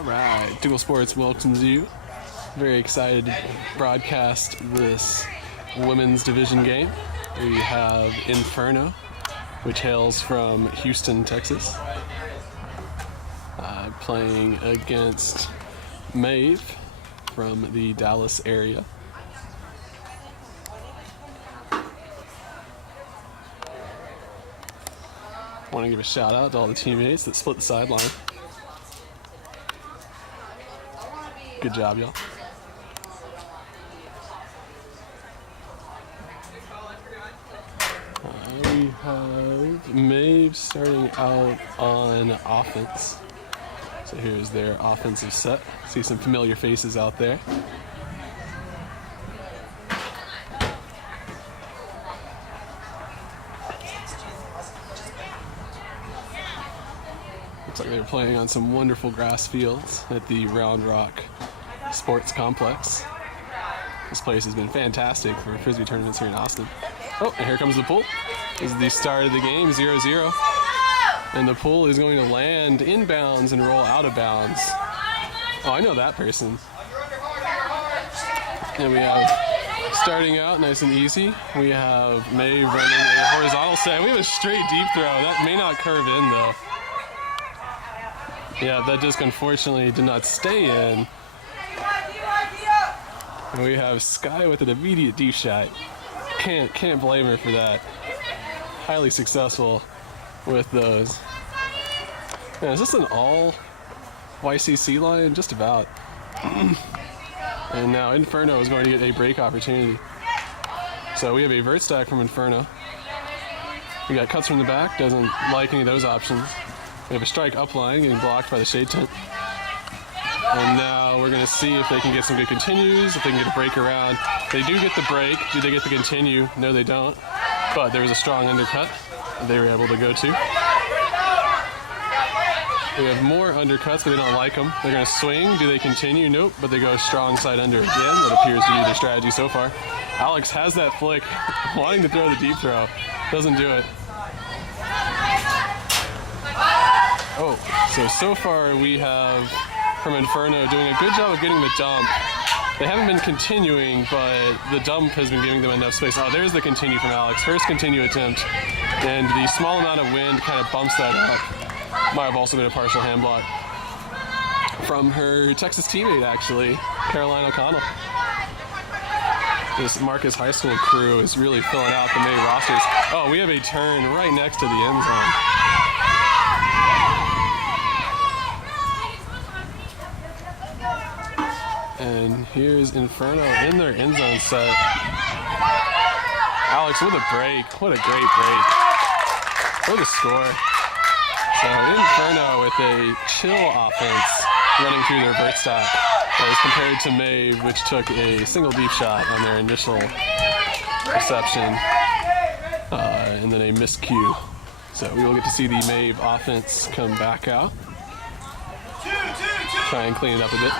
All right, Dual Sports welcomes you. Very excited to broadcast this women's division game. We have Inferno, which hails from Houston, Texas, playing against Maeve from the Dallas area. Want to give a shout out to all the teammates that split the sideline. Good job, y'all. We have Maeve starting out on offense. So here's their offensive set. See some familiar faces out there. Looks like they're playing on some wonderful grass fields at the Round Rock Sports Complex. This place has been fantastic for Frisbee tournaments here in Austin. Oh, and here comes the pull. This is the start of the game, 0-0. And the pull is going to land inbounds and roll out of bounds. Oh, I know that person. And we have, starting out nice and easy, we have Maeve running a horizontal set. We have a straight deep throw. That may not curve in, though. Yeah, that just unfortunately did not stay in. And we have Sky with an immediate deep shot. Can't blame her for that. Highly successful with those. Yeah, is this an all YCC line? Just about. And now Inferno is going to get a break opportunity. So we have a vert stack from Inferno. We got cuts from the back, doesn't like any of those options. We have a strike up line getting blocked by the shade tent. And now we're going to see if they can get some good continues, if they can get a break around. They do get the break. Do they get the continue? No, they don't. But there was a strong undercut they were able to go to. We have more undercuts, but they don't like them. They're going to swing. Do they continue? Nope. But they go strong side under again. That appears to be their strategy so far. Alex has that flick, wanting to throw the deep throw. Doesn't do it. Oh, so far we have from Inferno doing a good job of getting the dump. They haven't been continuing, but the dump has been giving them enough space. Oh, there's the continue from Alex. First continue attempt. And the small amount of wind kind of bumps that up. Might have also been a partial hand block from her Texas teammate, actually, Caroline O'Connell. This Marcus High School crew is really filling out the May rosters. Oh, we have a turn right next to the end zone. And here's Inferno in their end zone set. Alex with a break. What a great break. What a score. So Inferno with a chill offense running through their vert stack as compared to Maeve, which took a single deep shot on their initial reception and then a miscue. So we will get to see the Maeve offense come back out. Try and clean it up a bit.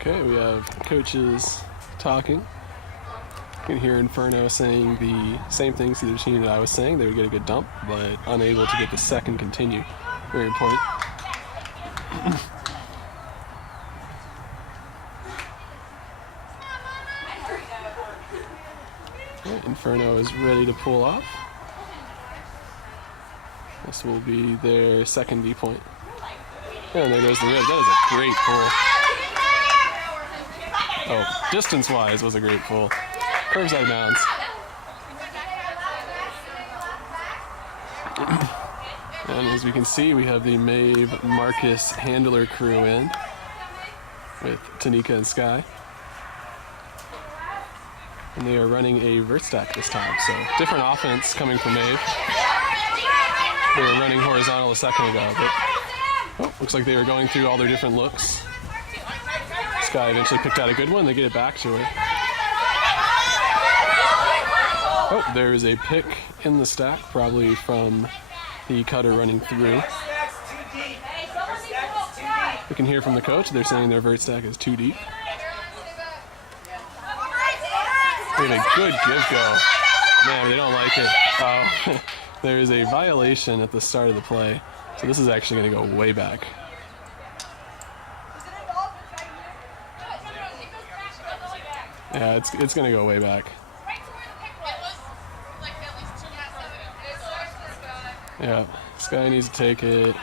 Okay, we have coaches talking. You can hear Inferno saying the same things to the machine that I was saying. They would get a good dump, but unable to get the second continue. Very important. Okay, Inferno is ready to pull off. This will be their second D point. And there goes the rib. That is a great pull. Oh, distance-wise was a great pull. Curves out of bounds. And as we can see, we have the Maeve Marcus handler crew in with Tanika and Sky. And they are running a vert stack this time, so different offense coming from Maeve. They were running horizontal a second ago, but looks like they were going through all their different looks. Sky eventually picked out a good one. They get it back to her. Oh, there is a pick in the stack, probably from the cutter running through. We can hear from the coach. They're saying their vert stack is too deep. We have a good give go. Man, they don't like it. Oh, there is a violation at the start of the play. So this is actually going to go way back. Yeah, it's going to go way back. Yeah, this guy needs to take it.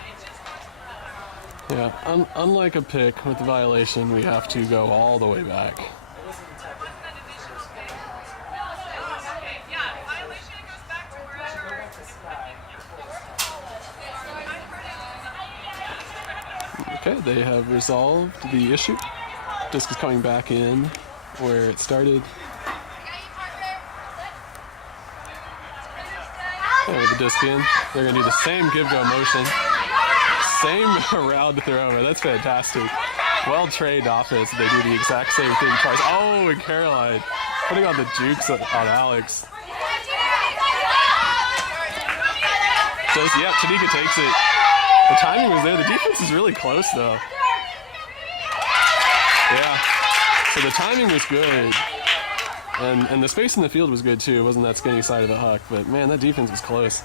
Yeah, unlike a pick with the violation, we have to go all the way back. Okay, they have resolved the issue. Disc is coming back in where it started. Yeah, with the disc in, they're going to do the same give-go motion. Same round to throw over. That's fantastic. Well-trained offense. They do the exact same thing twice. Oh, and Caroline putting on the jukes on Alex. So, yeah, Tanika takes it. The timing was there. The defense is really close, though. Yeah. So the timing was good. And the space in the field was good, too. It wasn't that skinny side of the huck. But, man, that defense was close.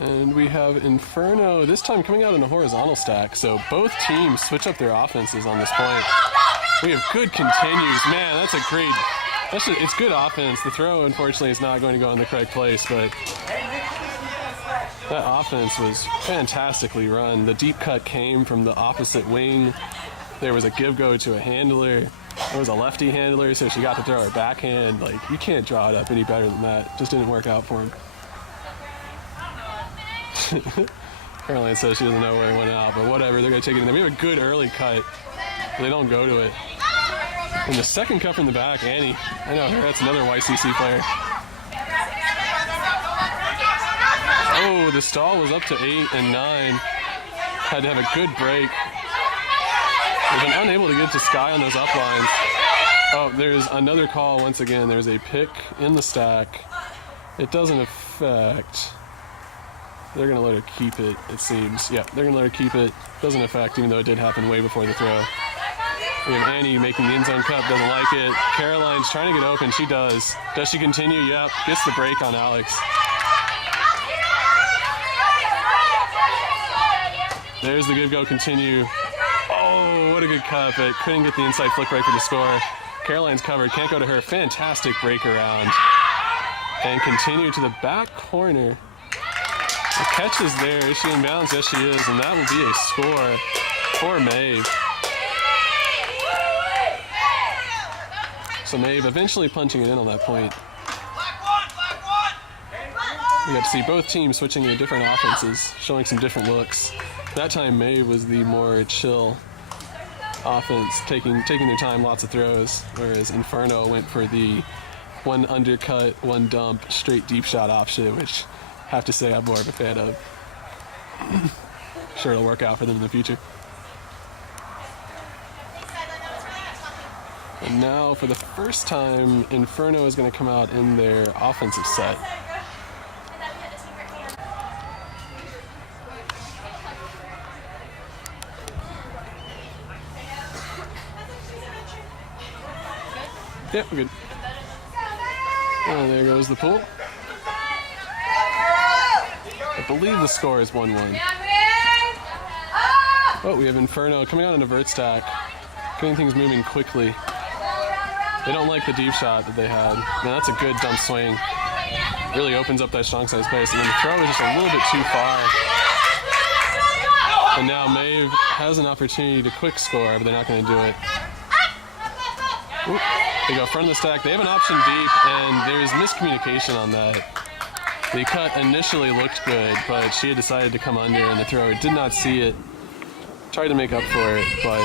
And we have Inferno, this time coming out in a horizontal stack. So both teams switch up their offenses on this point. We have good continues. Man, that's a great, it's good offense. The throw, unfortunately, is not going to go in the correct place, but that offense was fantastically run. The deep cut came from the opposite wing. There was a give-go to a handler. There was a lefty handler, so she got to throw her backhand. Like, you can't draw it up any better than that. Just didn't work out for him. Caroline says she doesn't know where it went out, but whatever, they're going to take it in there. We have a good early cut. They don't go to it. And the second cut from the back, Annie. I know her, that's another YCC player. Oh, the stall was up to 8 and 9. Had to have a good break. They've been unable to get to Sky on those up lines. Oh, there's another call once again. There's a pick in the stack. It doesn't affect. They're going to let her keep it, it seems. Yeah, they're going to let her keep it. Doesn't affect, even though it did happen way before the throw. We have Annie making the end zone cut, doesn't like it. Caroline's trying to get open, she does. Does she continue? Yep, gets the break on Alex. There's the give-go continue. Oh, what a good cut, but couldn't get the inside flick right for the score. Caroline's covered, can't go to her. Fantastic break around. And continue to the back corner. The catch is there. Is she in bounds? Yes, she is. And that will be a score for Maeve. So Maeve eventually punching it in on that point. We got to see both teams switching into different offenses, showing some different looks. That time Maeve was the more chill offense, taking their time, lots of throws, whereas Inferno went for the one undercut, one dump, straight deep shot option, which I have to say I'm more of a fan of. Sure it'll work out for them in the future. And now, for the first time, Inferno is going to come out in their offensive set. Yep, we're good. And there goes the pool. I believe the score is 1-1. Oh, we have Inferno coming out in a vert stack, getting things moving quickly. They don't like the deep shot that they had. Man, that's a good dump swing. Really opens up that strong side space. And then the throw is just a little bit too far. And now Maeve has an opportunity to quick score, but they're not going to do it. Oop. They go front of the stack. They have an option deep, and there's miscommunication on that. The cut initially looked good, but she had decided to come under, and the thrower did not see it. Tried to make up for it, but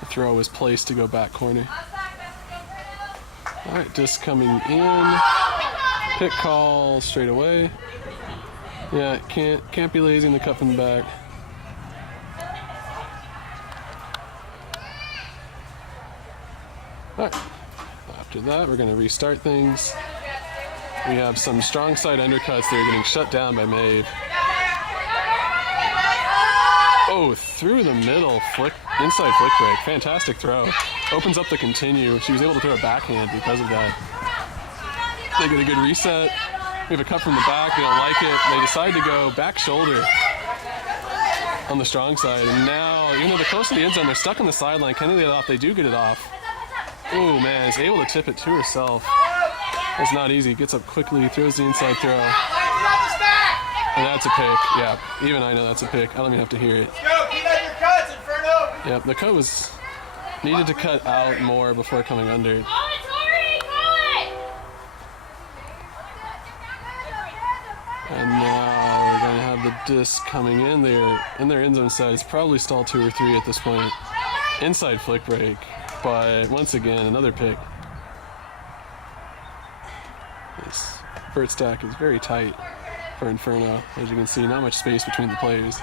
the throw was placed to go back corner. All right, disc coming in. Pick call straight away. Yeah, can't be lazy in the cut from the back. All right, After that, we're going to restart things. We have some strong side undercuts that are getting shut down by Maeve. Oh, through the middle, inside flick break. Fantastic throw. Opens up the continue. She was able to throw a backhand because of that. They get a good reset. We have a cut from the back. They don't like it. They decide to go back shoulder on the strong side. And now, even though they're close to the end zone, they're stuck on the sideline. Can they get it off? They do get it off. Oh, man, is able to tip it to herself. That's not easy. Gets up quickly, throws the inside throw. And that's a pick. Yeah, even I know that's a pick. I don't even have to hear it. Let's go. Keep at your cuts, Inferno. Yep, the cut was needed to cut out more before coming under. And now we're going to have the disc coming in there. In their end zone side, it's probably stall 2 or 3 at this point. Inside flick break, but once again, another pick. This vert stack is very tight for Inferno. As you can see, not much space between the players.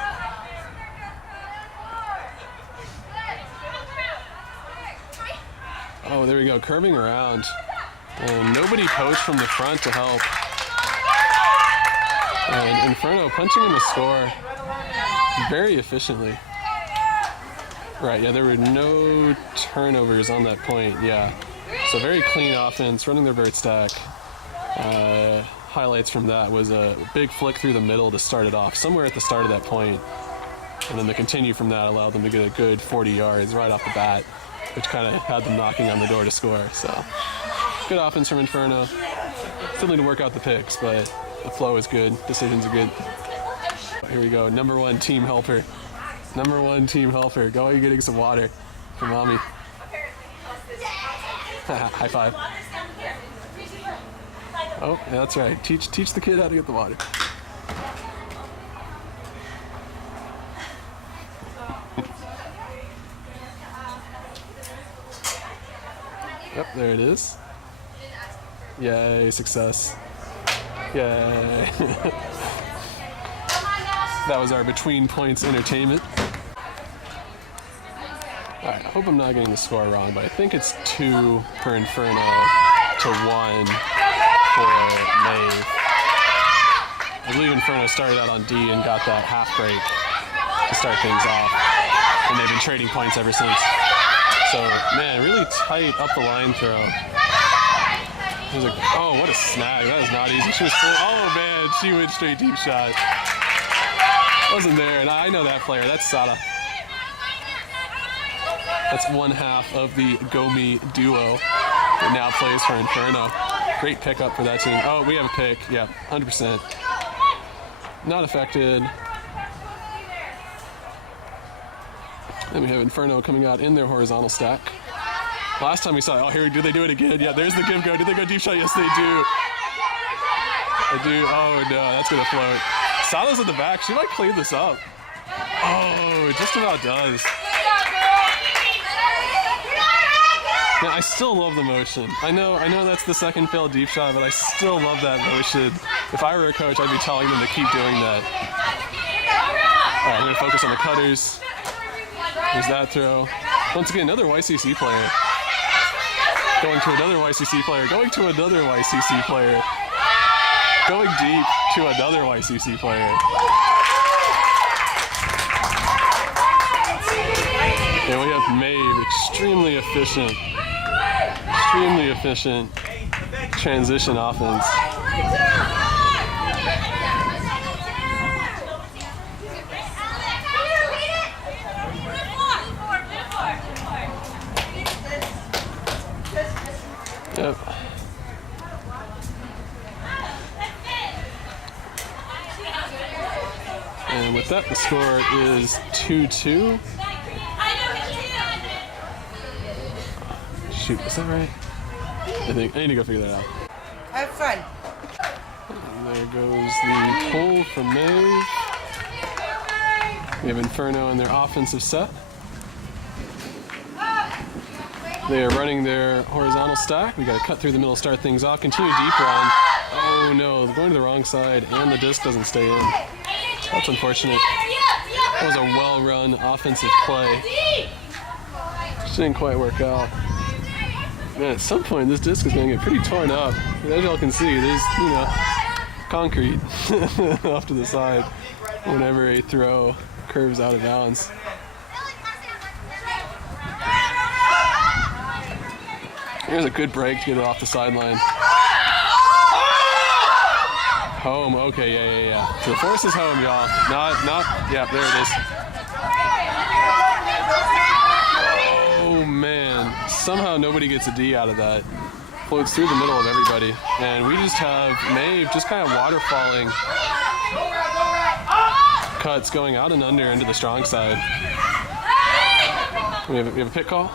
Oh, there we go, curving around. And nobody poached from the front to help. And Inferno punching in the score very efficiently. Right, yeah, there were no turnovers on that point, yeah. So very clean offense, running their vert stack. Highlights from that was a big flick through the middle to start it off, somewhere at the start of that point. And then the continue from that allowed them to get a good 40 yards right off the bat, which kind of had them knocking on the door to score. So good offense from Inferno. Still need to work out the picks, but the flow is good. Decisions are good. Here we go. Number one team helper. Number one team helper. Go, you're getting some water for mommy. High five. Oh, yeah, that's right. Teach the kid how to get the water. Yep, there it is. Yay, success. Yay. That was our between points entertainment. Alright, I hope I'm not getting the score wrong, but I think it's 2 for Inferno to 1 for Maeve. I believe Inferno started out on D and got that half break to start things off. And they've been trading points ever since. So, man, really tight up the line throw. He was like, oh, what a snag. That is not easy. She was full. Oh, man, she went straight deep shot. Wasn't there, and I know that player. That's Sada. That's one half of the Gomi duo that now plays for Inferno. Great pickup for that team. Oh, we have a pick. Yeah, 100%. Not affected. Then we have Inferno coming out in their horizontal stack. Last time we saw it, oh, here, do they do it again? Yeah, there's the give go. Did they go deep shot? Yes, they do. They do. Oh, no, that's going to float. Sada's in the back. She might clean this up. Oh, it just about does. Man, I still love the motion. I know that's the second failed deep shot, but I still love that motion. If I were a coach, I'd be telling them to keep doing that. All right, I'm going to focus on the cutters. There's that throw. Once again, another YCC player. Going to another YCC player. Going to another YCC player. Going deep to another YCC player. And we have Maeve, extremely efficient transition offense. Yep. And with that, the score is 2-2. Shoot, is that right? I need to go figure that out. Have fun. And there goes the pull from Maeve. We have Inferno in their offensive set. They are running their horizontal stack. We got to cut through the middle, start things off. Continue deep run. Oh no, going to the wrong side, and the disc doesn't stay in. That's unfortunate. That was a well-run offensive play. Just didn't quite work out. Man, at some point this disc is going to get pretty torn up. As y'all can see, there's, you know, concrete off to the side whenever a throw curves out of bounds. Here's a good break to get it off the sideline. Home, okay, yeah. So the force is home, y'all. Yeah, there it is. Oh, man. Somehow nobody gets a D out of that. Floats through the middle of everybody. And we just have Maeve just kind of waterfalling cuts going out and under into the strong side. We have a pick call.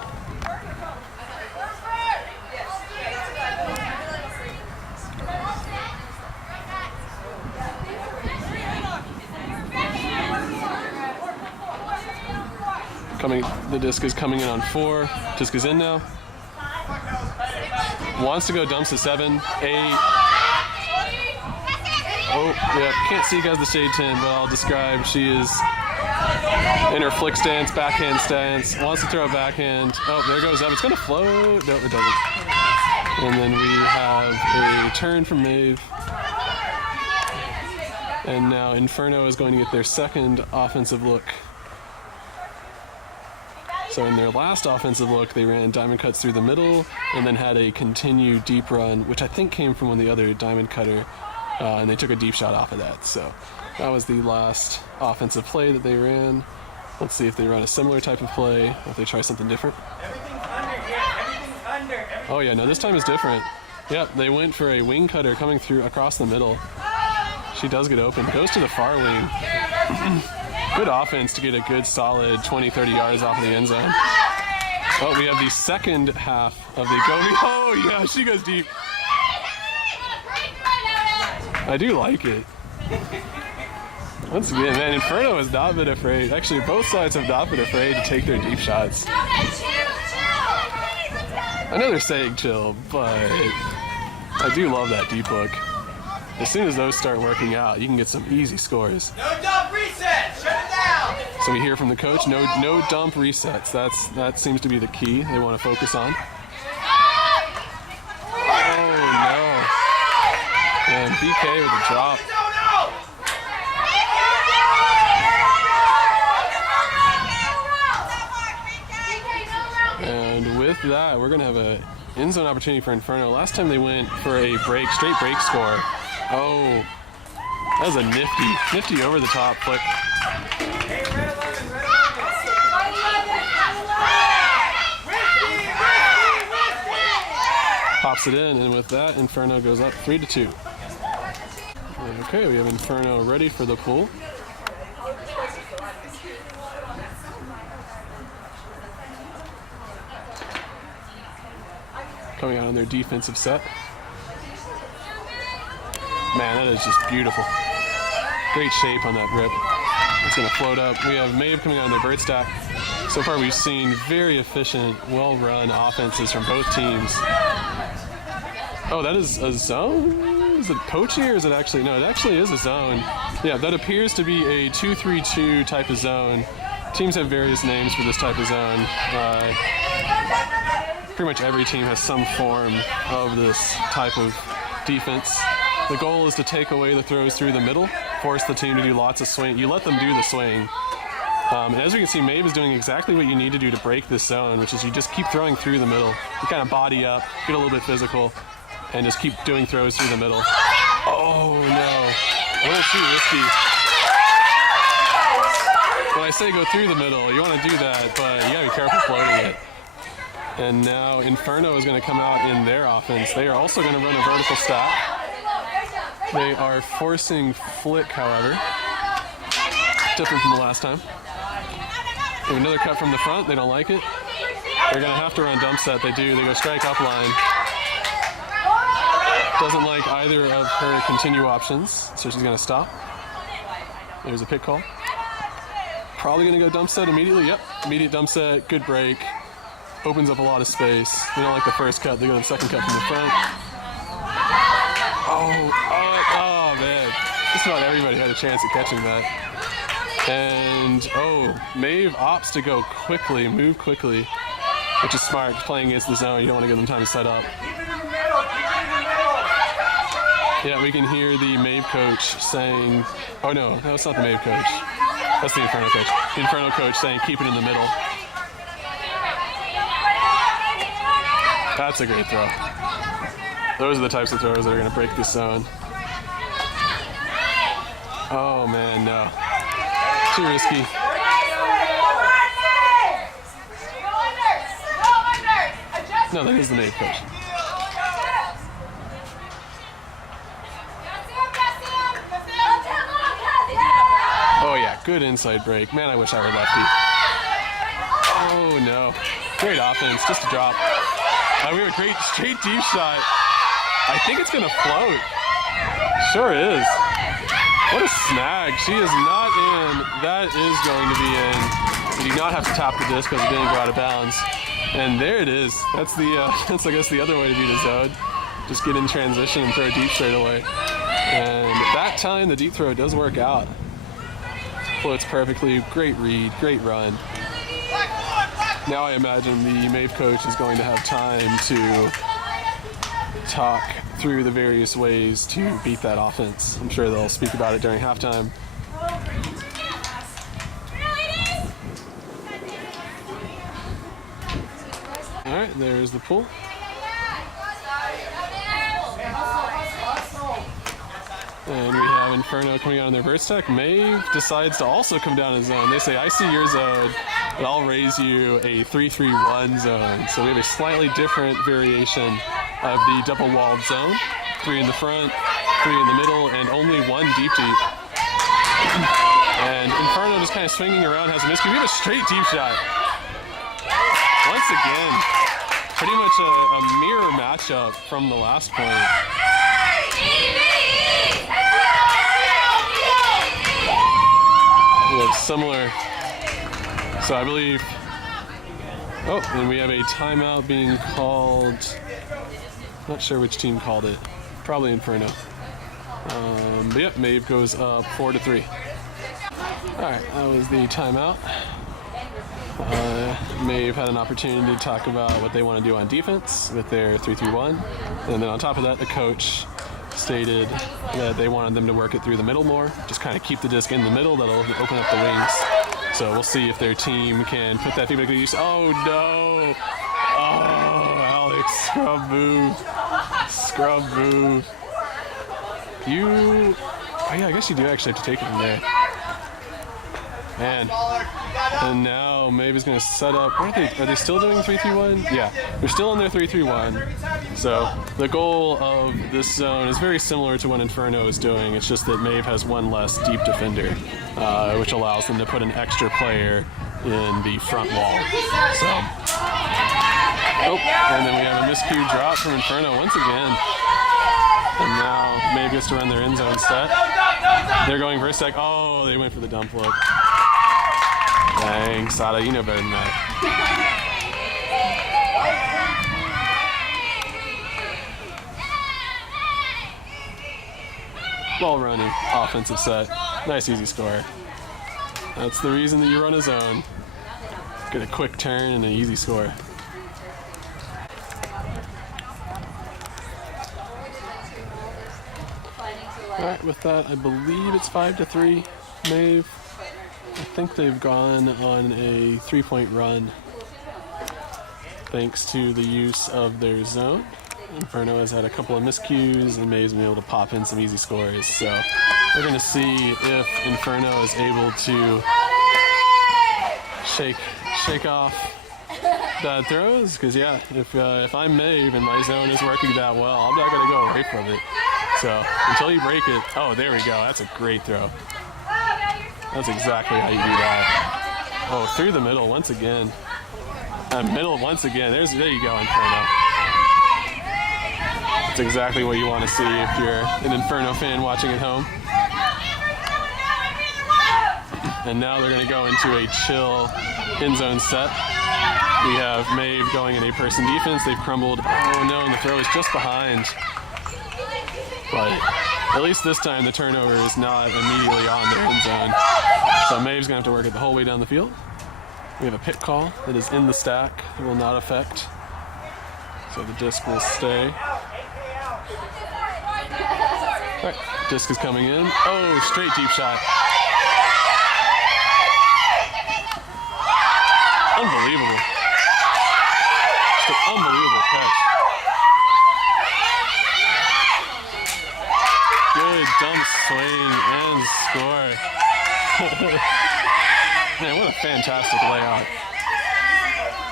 The disc is coming in on 4. Disc is in now. Wants to go, dumps to 7, 8. Oh, yeah, can't see you guys the shade 10, but I'll describe. She is in her flick stance, backhand stance. Wants to throw a backhand. Oh, there goes up. It's going to float. No, it doesn't. And then we have a turn from Maeve. And now Inferno is going to get their second offensive look. So in their last offensive look, they ran diamond cuts through the middle and then had a continued deep run, which I think came from one of the other diamond cutter, and they took a deep shot off of that. So that was the last offensive play that they ran. Let's see if they run a similar type of play, or if they try something different. Everything's under here. Everything's under. Oh yeah, no, this time is different. Yep, they went for a wing cutter coming through across the middle. She does get open, goes to the far wing. Good offense to get a good solid 20, 30 yards off of the end zone. Oh, we have the second half of the go. Oh yeah, she goes deep. I do like it. Once again, man, Inferno has not been afraid. Actually, both sides have not been afraid to take their deep shots. I know they're saying chill, but I do love that deep look. As soon as those start working out, you can get some easy scores. No dump reset. Shut it down. So we hear from the coach, no dump resets. That seems to be the key they want to focus on. Oh no. And BK with a drop. And with that, we're going to have an end zone opportunity for Inferno. Last time they went for a straight break score. Oh, that was a nifty over the top flick. Pops it in, and with that, Inferno goes up 3-2. Okay, we have Inferno ready for the pull. Coming out on their defensive set. Man, that is just beautiful. Great shape on that rip. It's going to float up. We have Maeve coming out on their bird stack. So far we've seen very efficient, well-run offenses from both teams. Oh, that is a zone? Is it poachy or is it actually? No, it actually is a zone. Yeah, that appears to be a 2-3-2 type of zone. Teams have various names for this type of zone. Pretty much every team has some form of this type of defense. The goal is to take away the throws through the middle, force the team to do lots of swing. You let them do the swing. And as we can see, Maeve is doing exactly what you need to do to break this zone, which is you just keep throwing through the middle. You kind of body up, get a little bit physical, and just keep doing throws through the middle. Oh no, a little too risky. When I say go through the middle, you want to do that, but you gotta be careful floating it. And now Inferno is going to come out in their offense. They are also going to run a vertical stack. They are forcing flick, however. Different from the last time. We have another cut from the front. They don't like it. They're going to have to run dump set. They do. They go strike up line. Doesn't like either of her continue options, so she's going to stop. There's a pick call. Probably going to go dump set immediately. Yep, immediate dump set. Good break. Opens up a lot of space. They don't like the first cut. They go to the second cut from the front. Oh man. Just about everybody had a chance at catching that. And Maeve opts to go quickly, move quickly. which is smart. Playing against the zone, you don't want to give them time to set up. Yeah, we can hear the Maeve coach saying, oh no, it's not the Maeve coach. That's the Inferno coach. The Inferno coach saying, keep it in the middle. That's a great throw. Those are the types of throws that are going to break this zone. Oh man, no. Too risky. No, that is the Maeve coach. Oh yeah, good inside break. Man, I wish I were lefty. Oh no. Great offense, just a drop. We have a great straight deep shot. I think it's gonna float. Sure is. What a snag. She is not in. That is going to be in. You do not have to tap the disc because it didn't go out of bounds. And there it is. That's the that's I guess the other way to beat a zone. Just get in transition and throw deep straight away. And that time the deep throw does work out. Floats perfectly. Great read. Great run. Now I imagine the Maeve coach is going to have time to talk through the various ways to beat that offense. I'm sure they'll speak about it during halftime. All right, there's the pull. And we have Inferno coming out on their verse tech. Maeve decides to also come down in zone. They say, I see your zone, but I'll raise you a 3-3-1 zone. So we have a slightly different variation of the double-walled zone. 3 in the front, 3 in the middle, and only 1 deep. And Inferno just kind of swinging around, has a miscue. We have a straight deep shot. Once again, pretty much a mirror matchup from the last point. We have similar. So I believe. Oh, and we have a timeout being called. Not sure which team called it. Probably Inferno. But yeah, Maeve goes up 4-3. All right, that was the timeout. Maeve had an opportunity to talk about what they want to do on defense with their 3-3-1, and then on top of that, the coach stated that they wanted them to work it through the middle more, just kind of keep the disc in the middle. That'll open up the wings. So we'll see if their team can put that feedback to use. Oh no! Oh, Alex, scrub move, scrub move. Oh yeah, I guess you do actually have to take it from there. Man. And now Maeve is going to set up. What are they still doing 3-3-1? Yeah, they're still in their 3-3-1. So the goal of this zone is very similar to what Inferno is doing. It's just that Maeve has one less deep defender, which allows them to put an extra player in the front wall. So, and then we have a miscue drop from Inferno once again. And now Maeve gets to run their end zone set. They're going verse tech. Oh, they went for the dump look. Dang, Sada, you know better than that. Ball running, offensive set. Nice easy score. That's the reason that you run a zone. Get a quick turn and an easy score. Alright, with that, I believe it's 5-3, Maeve. I think they've gone on a 3-point run thanks to the use of their zone. Inferno has had a couple of miscues and Maeve's been able to pop in some easy scores. So we're going to see if Inferno is able to shake off bad throws. Because yeah, if I'm Maeve and my zone is working that well, I'm not going to go away from it. So until you break it, oh, there we go. That's a great throw. That's exactly how you do that. Oh, through the middle once again. Middle once again. There you go, Inferno. That's exactly what you want to see if you're an Inferno fan watching at home. And now they're going to go into a chill end zone set. We have Maeve going in a person defense. They've crumbled. Oh no, and the throw is just behind. But at least this time the turnover is not immediately on their end zone. So Maeve's going to have to work it the whole way down the field. We have a pit call that is in the stack. It will not affect. So the disc will stay. All right, disc is coming in. Oh, straight deep shot. Unbelievable. Just an unbelievable catch. Good dump swing and score. Man, what a fantastic layout.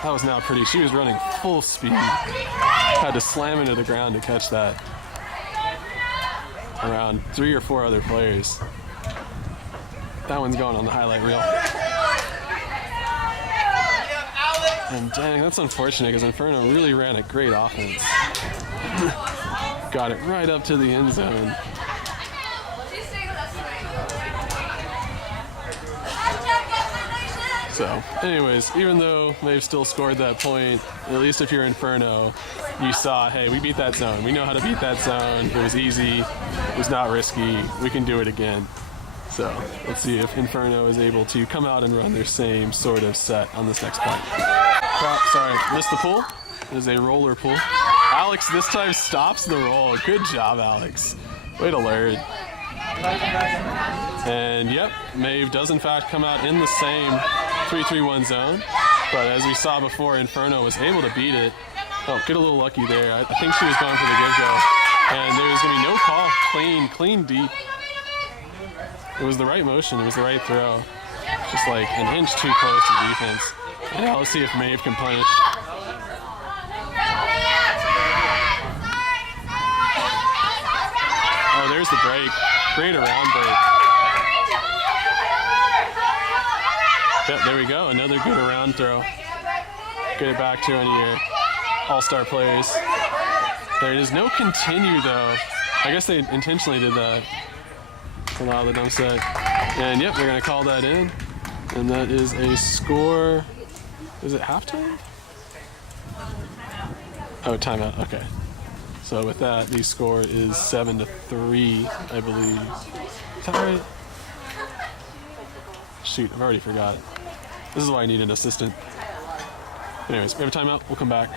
That was not pretty. She was running full speed. Had to slam into the ground to catch that. Around 3 or 4 other players. That one's going on the highlight reel. And dang, that's unfortunate because Inferno really ran a great offense. Got it right up to the end zone. So, anyways, even though Maeve still scored that point, at least if you're Inferno, you saw, hey, we beat that zone. We know how to beat that zone. It was easy. It was not risky. We can do it again. So, let's see if Inferno is able to come out and run their same sort of set on this next point. Crap, sorry, missed the pull. It is a roller pull. Alex this time stops the roll. Good job, Alex. Way to learn. And yep, Maeve does in fact come out in the same 3-3-1 zone, but as we saw before, Inferno was able to beat it. Oh, get a little lucky there. I think she was going for the give-go. And there's going to be no call. Clean deep. It was the right motion. It was the right throw. Just like an inch too close to defense. And now let's see if Maeve can punish. Oh, there's the break. Great around break. Yep, there we go. Another good around throw. Get it back to one of your all-star players. There is no continue, though. I guess they intentionally did that. A lot of the dump set. And yep, they're going to call that in. And that is a score. Is it halftime? Oh, timeout. Okay. So with that, the score is 7-3, I believe. Is that right? Shoot, I've already forgot. This is why I need an assistant. Anyways, we have a timeout. We'll come back.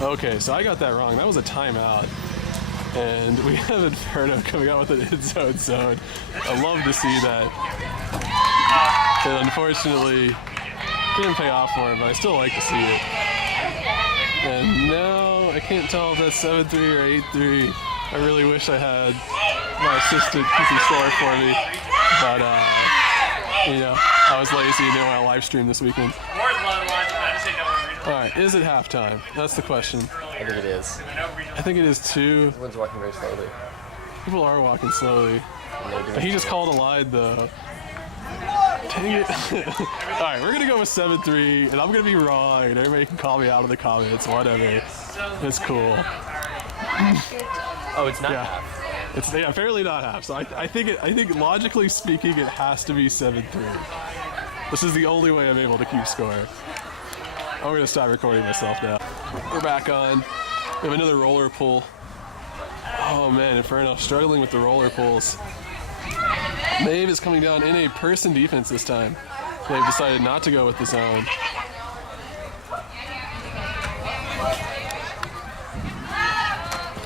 Okay, so I got that wrong. That was a timeout. And we have Inferno coming out with an in-zone zone. I love to see that. But unfortunately, didn't pay off for him, but I still like to see it. And now, I can't tell if that's 7-3 or 8-3. I really wish I had my assistant keeping score for me. But, you know, I was lazy and didn't want to live stream this weekend. Alright, is it halftime? That's the question. I think it is. I think it is too. Everyone's walking very slowly. People are walking slowly. But he just called a lie, though. Dang it. Alright, we're gonna go with 7-3, and I'm gonna be wrong, and everybody can call me out in the comments, whatever. It's cool. Oh, it's not Yeah. half. It's apparently not half. So I think logically speaking, it has to be 7-3. This is the only way I'm able to keep score. I'm gonna stop recording myself now. We're back on. We have another roller pull. Oh man, Inferno struggling with the roller pulls. Maeve is coming down in a person defense this time. They've decided not to go with the zone.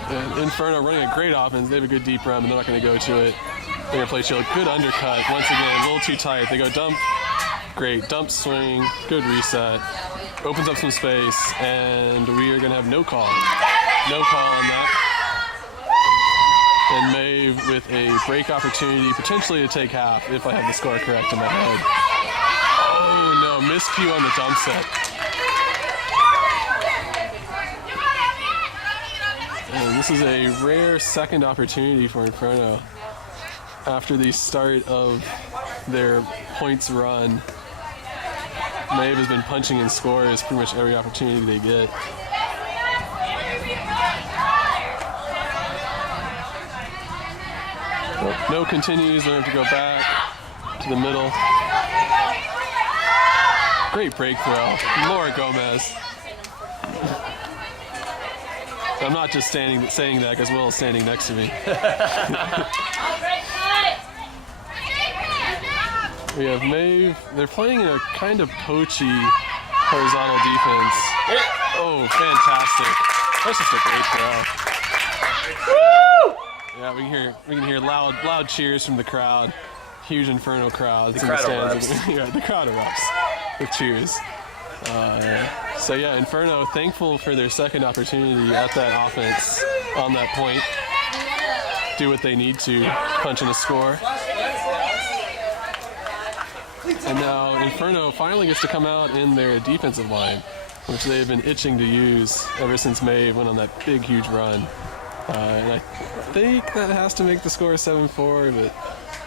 And Inferno running a great offense. They have a good deep run, but they're not going to go to it. They're going to play shield. Good undercut. Once again, a little too tight. They go dump. Great dump swing. Good reset. Opens up some space, and we are going to have no call. No call on that. And Maeve with a break opportunity, potentially to take half, if I have the score correct in my head. Oh no, miscue on the dump set. And this is a rare second opportunity for Inferno. After the start of their points run, Maeve has been punching in scores pretty much every opportunity they get. No continues, they have to go back to the middle. Great break throw, Laura Gomez. I'm not just saying that because Will is standing next to me. We have Maeve. They're playing in a kind of poachy horizontal defense. Oh, fantastic. That's just a great throw. Yeah, we can hear loud cheers from the crowd. Huge Inferno crowd. The crowd erupts. Yeah, the crowd erupts with cheers. So yeah, Inferno thankful for their second opportunity at that offense on that point. Do what they need to punch in a score. And now Inferno finally gets to come out in their defensive line, which they've been itching to use ever since Maeve went on that big, huge run. And I think that has to make the score 7-4, but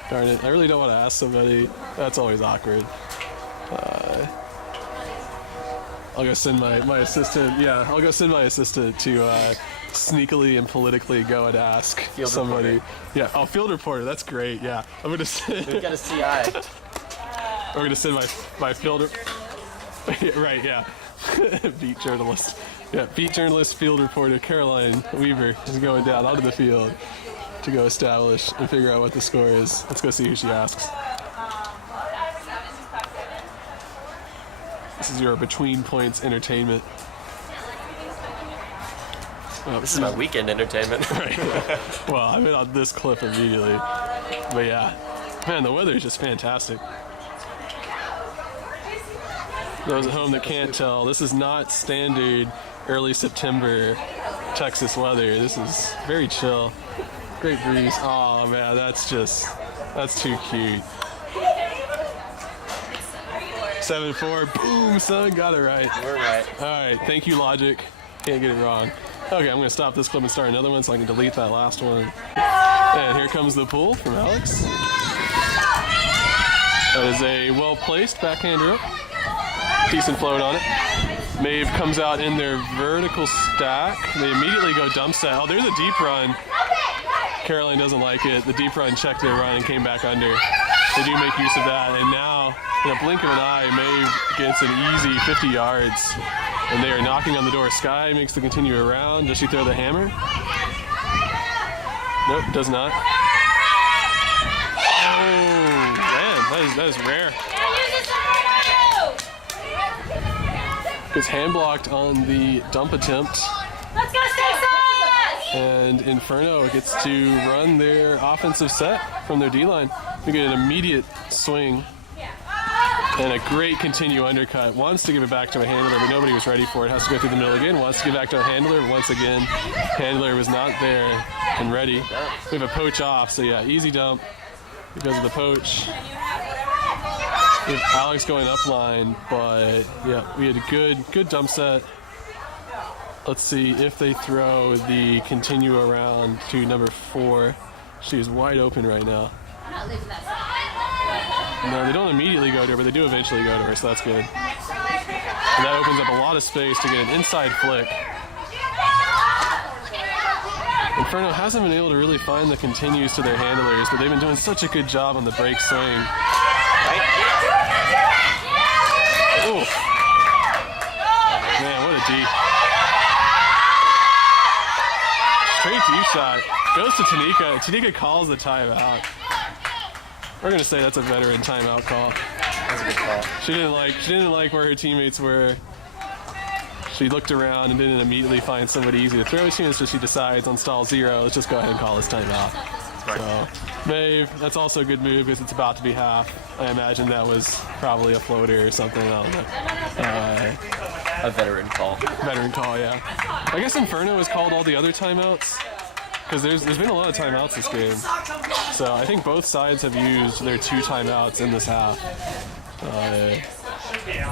darn it, I really don't want to ask somebody. That's always awkward. I'll go send my assistant. Yeah, I'll go send my assistant to sneakily and politically go and ask Field somebody. reporter. Yeah, oh, field reporter. That's great. Yeah, I'm gonna send. We've got a CI. We're gonna send my field. Right. Yeah. Beat journalist. Yeah, beat journalist, field reporter Caroline Weaver is going down onto the field to go establish and figure out what the score is. Let's go see who she asks. This is your between points entertainment. This is my weekend entertainment. Right. Well, I'm in on this clip immediately. But yeah, man, the weather is just fantastic. Those at home that can't tell, this is not standard early September Texas weather. This is very chill. Great breeze. Oh man, that's too cute. 7-4, boom, son, got it right. We're right. All right, thank you, Logic. Can't get it wrong. Okay, I'm gonna stop this clip and start another one so I can delete that last one. And here comes the pull from Alex. That is a well-placed backhand rope. Decent float on it. Maeve comes out in their vertical stack. They immediately go dump set. Oh, there's a deep run. Caroline doesn't like it. The deep run checked their run and came back under. They do make use of that, and now, in a blink of an eye, Maeve gets an easy 50 yards, and they are knocking on the door. Sky makes the continue around. Does she throw the hammer? Nope, does not. Oh, man, that is rare. Gets hand blocked on the dump attempt. Let's go, Stacy! And Inferno gets to run their offensive set from their D-line. We get an immediate swing and a great continue undercut. Wants to give it back to a handler, but nobody was ready for it. Has to go through the middle again. Wants to give back to a handler, but once again, handler was not there and ready. We have a poach off, so yeah, easy dump because of the poach. We have Alex going up line, but yeah, we had a good dump set. Let's see if they throw the continue around to number 4. She is wide open right now. No, they don't immediately go to her, but they do eventually go to her, so that's good. And that opens up a lot of space to get an inside flick. Inferno hasn't been able to really find the continues to their handlers, but they've been doing such a good job on the break swing. Ooh. Man, what a D. Straight D shot. Goes to Tanika. Tanika calls the timeout. We're gonna say that's a veteran timeout call. That's a good call. She didn't like where her teammates were. She looked around and didn't immediately find somebody easy to throw to, so she decides on stall 0, let's just go ahead and call this timeout. So, Maeve, that's also a good move because it's about to be half. I imagine that was probably a floater or something. I don't know. A veteran call. Veteran call, yeah. I guess Inferno has called all the other timeouts because there's been a lot of timeouts this game. So I think both sides have used their 2 timeouts in this half.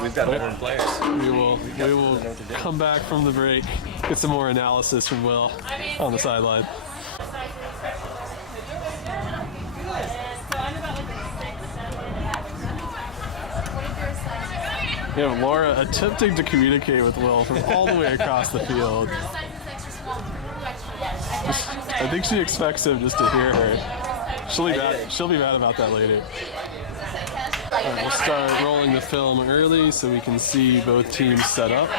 We've got veteran players. We will come back from the break, get some more analysis from Will on the sideline. We have Laura attempting to communicate with Will from all the way across the field. I think she expects him just to hear her. She'll be mad about that later. All right, we'll start rolling the film early so we can see both teams set up.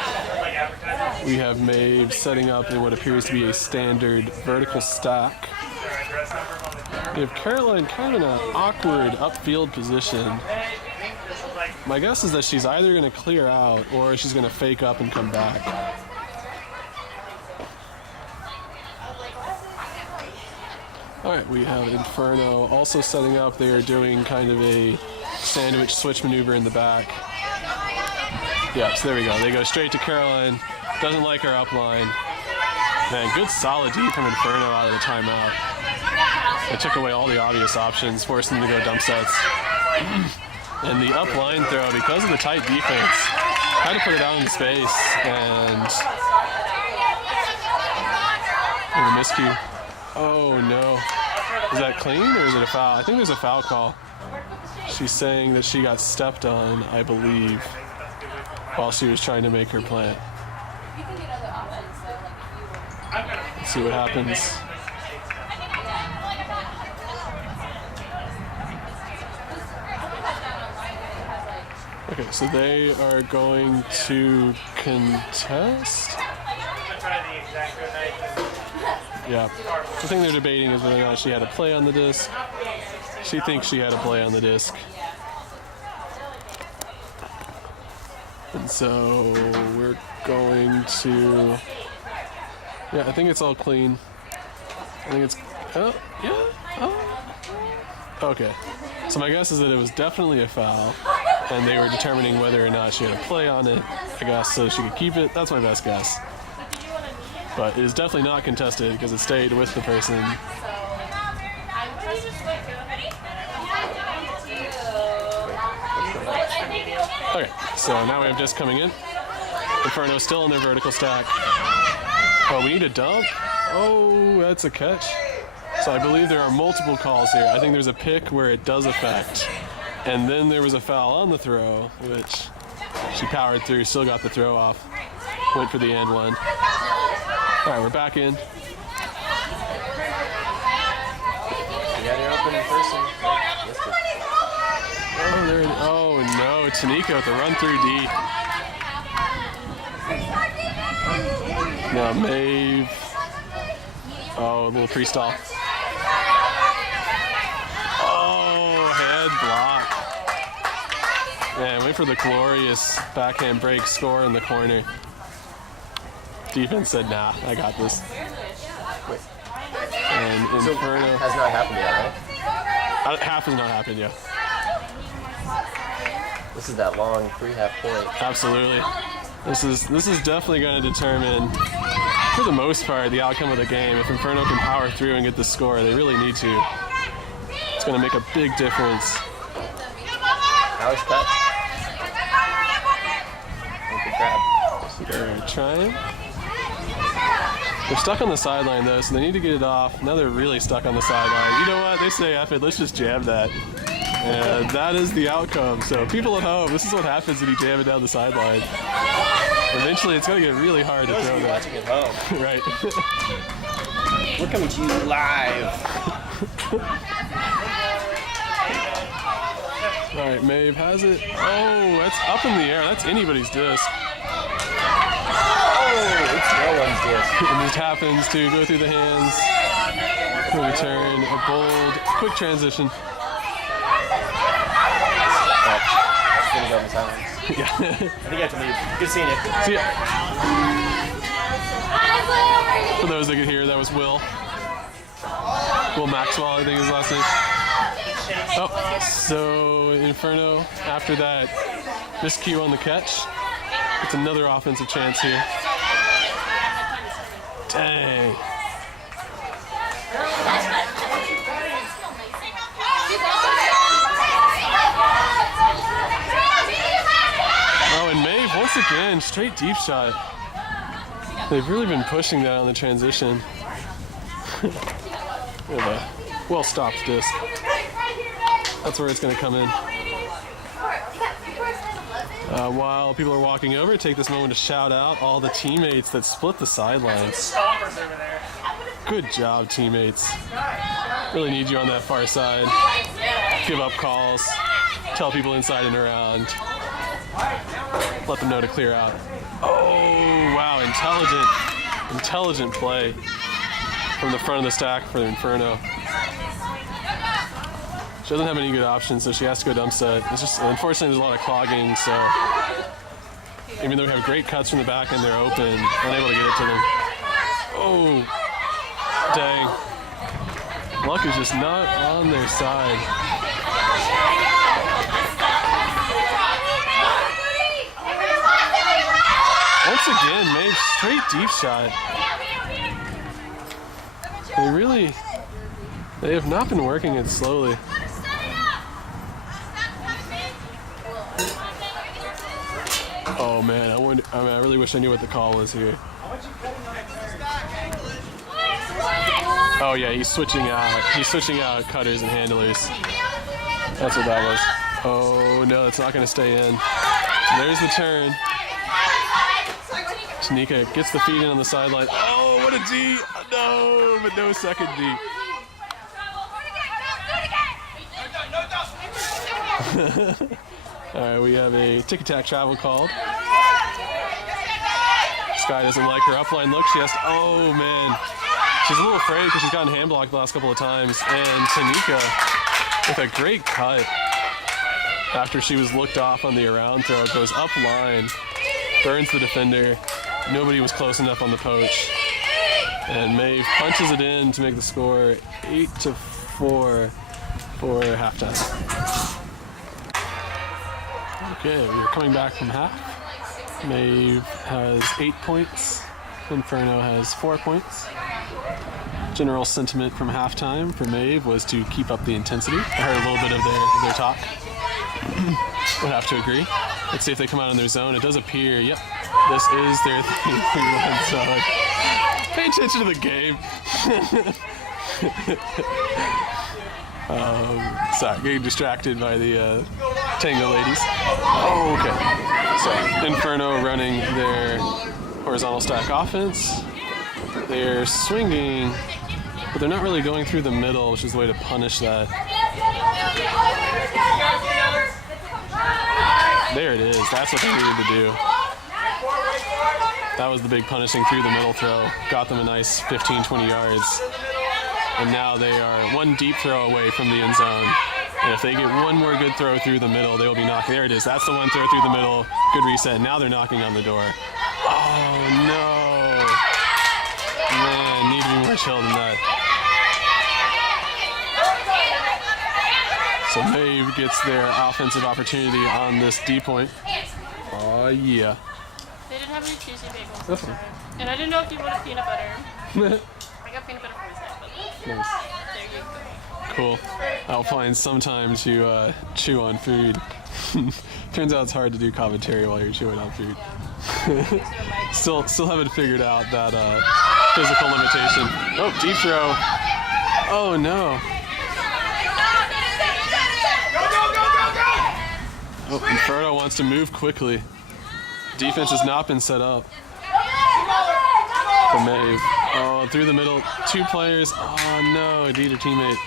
We have Maeve setting up in what appears to be a standard vertical stack. We have Caroline kind of in an awkward upfield position. My guess is that she's either going to clear out or she's going to fake up and come back. Alright, we have Inferno also setting up. They are doing kind of a sandwich switch maneuver in the back. Yeah, so there we go. They go straight to Caroline. Doesn't like her upline. Man, good solid D from Inferno out of the timeout. They took away all the obvious options, forcing them to go dump sets. And the upline throw, because of the tight defense, had to put it out in space, and a miscue. Oh no. Is that clean or is it a foul? I think there's a foul call. She's saying that she got stepped on, I believe, while she was trying to make her plant. Let's see what happens. Okay, so they are going to contest? Yeah. The thing they're debating is whether or not she had a play on the disc. She thinks she had a play on the disc. And so we're going to... Yeah, I think it's all clean. I think it's... Oh, yeah. Oh. Okay. So my guess is that it was definitely a foul, and they were determining whether or not she had a play on it, I guess, so she could keep it. That's my best guess. But it is definitely not contested because it stayed with the person. Okay, so now we have disc coming in. Inferno still in their vertical stack. Oh, we need a dump? Oh, that's a catch. So I believe there are multiple calls here. I think there's a pick where it does affect. And then there was a foul on the throw, which she powered through, still got the throw off. Went for the and one. All right, we're back in. You got it open in person. Oh, there. Oh no, Tanika with the run through D. Now Maeve. Oh, a little pre-stall. Oh, head block. Man, wait for the glorious backhand break score in the corner. Defense said, nah, I got this. Wait. And Inferno... Has not happened yet, right? Half has not happened yet. This is that long pre-half point. Absolutely. This is definitely going to determine, for the most part, the outcome of the game. If Inferno can power through and get the score, they really need to. It's going to make a big difference. Nice cut. Good grab. So they're trying. They're stuck on the sideline though, so they need to get it off. Now they're really stuck on the sideline. You know what? They say, F it, let's just jam that. And that is the outcome. So people at home, this is what happens when you jam it down the sideline. Eventually it's going to get really hard to throw that. Watching at home. Right. We're coming to you live. Alright, Maeve has it. Oh, that's up in the air. That's anybody's disc. Oh, it's no one's disc. And it happens to go through the hands. Return, a bold, quick transition. It's gonna go in the silence. Yeah. I think I have to leave. Good seeing you. See ya. For those that could hear, that was Will. Will Maxwell, I think his last name. Oh, so Inferno, after that miscue on the catch, it's another offensive chance here. Dang. Oh, and Maeve, once again, straight deep shot. They've really been pushing that on the transition. We have a well-stopped disc. That's where it's going to come in. While people are walking over, take this moment to shout out all the teammates that split the sidelines. Good job, teammates. Really need you on that far side. Give up calls. Tell people inside and around. Let them know to clear out. Oh, wow, intelligent play. from the front of the stack for the Inferno. She doesn't have any good options, so she has to go dump set. It's just, unfortunately, there's a lot of clogging, so even though we have great cuts from the back and they're open, unable to get it to them. Oh, dang. Luck is just not on their side. Once again, Maeve, straight deep shot. They have not been working it slowly. Oh man, I really wish I knew what the call was here. Oh yeah, he's switching out. He's switching out cutters and handlers. That's what that was. Oh no, it's not going to stay in. There's the turn. Tanika gets the feed in on the sideline. Oh, what a D! No, but no second D. All right, we have a tick-attack travel called. Sky doesn't like her upline look. She has to, oh man. She's a little afraid because she's gotten hand blocked the last couple of times. And Tanika with a great cut after she was looked off on the around throw, goes up line, burns the defender. Nobody was close enough on the poach. And Maeve punches it in to make the score 8-4 for halftime. Okay, we are coming back from half. Maeve has 8 points. Inferno has 4 points. General sentiment from halftime for Maeve was to keep up the intensity. I heard a little bit of their talk. Would have to agree. Let's see if they come out in their zone. It does appear, yep, this is their 3-1 zone. Pay attention to the game. Sorry, getting distracted by the Tango ladies. Oh, okay. So, Inferno running their horizontal stack offense. They're swinging, but they're not really going through the middle, which is the way to punish that. There it is. That's what they needed to do. That was the big punishing through the middle throw. Got them a nice 15-20 yards. And now they are one deep throw away from the end zone. And if they get one more good throw through the middle, they will be knocking. There it is. That's the one throw through the middle. Good reset. Now they're knocking on the door. Oh, no. Man, need to be more chill than that. So Maeve gets their offensive opportunity on this D point. Oh, yeah. They didn't have any cheesy bagels. That's fine. And I didn't know if you wanted peanut butter. I got peanut butter for that, but Nice. there you go. Cool. I'll find some time to chew on food. Turns out it's hard to do commentary while you're chewing on food. still haven't figured out that physical limitation. Oh, deep throw. Oh no. Oh, Inferno wants to move quickly. Defense has not been set up for Maeve. Oh, through the middle, 2 players. Oh no, a D to teammate.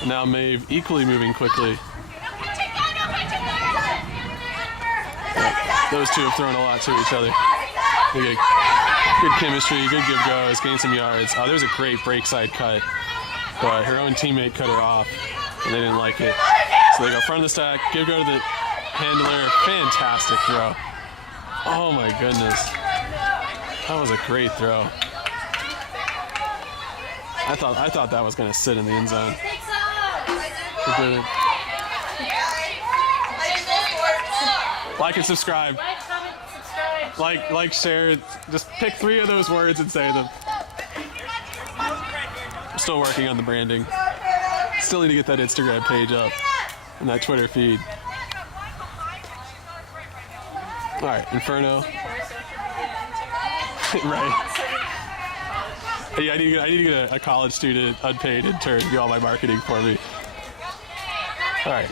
And now Maeve equally moving quickly. Yeah, those two have thrown a lot to each other. They get good chemistry, good give goes, gain some yards. Oh, there's a great break side cut, but her own teammate cut her off, and they didn't like it. So they go front of the stack, give go to the handler. Fantastic throw. Oh my goodness. That was a great throw. I thought that was gonna sit in the end zone. It didn't. Like and subscribe. Like, comment, subscribe. Like, share. Just pick 3 of those words and say them. I'm still working on the branding. Still need to get that Instagram page up and that Twitter feed. All right, Inferno. Right. Yeah, I need to get a college student, unpaid intern, to do all my marketing for me. All right.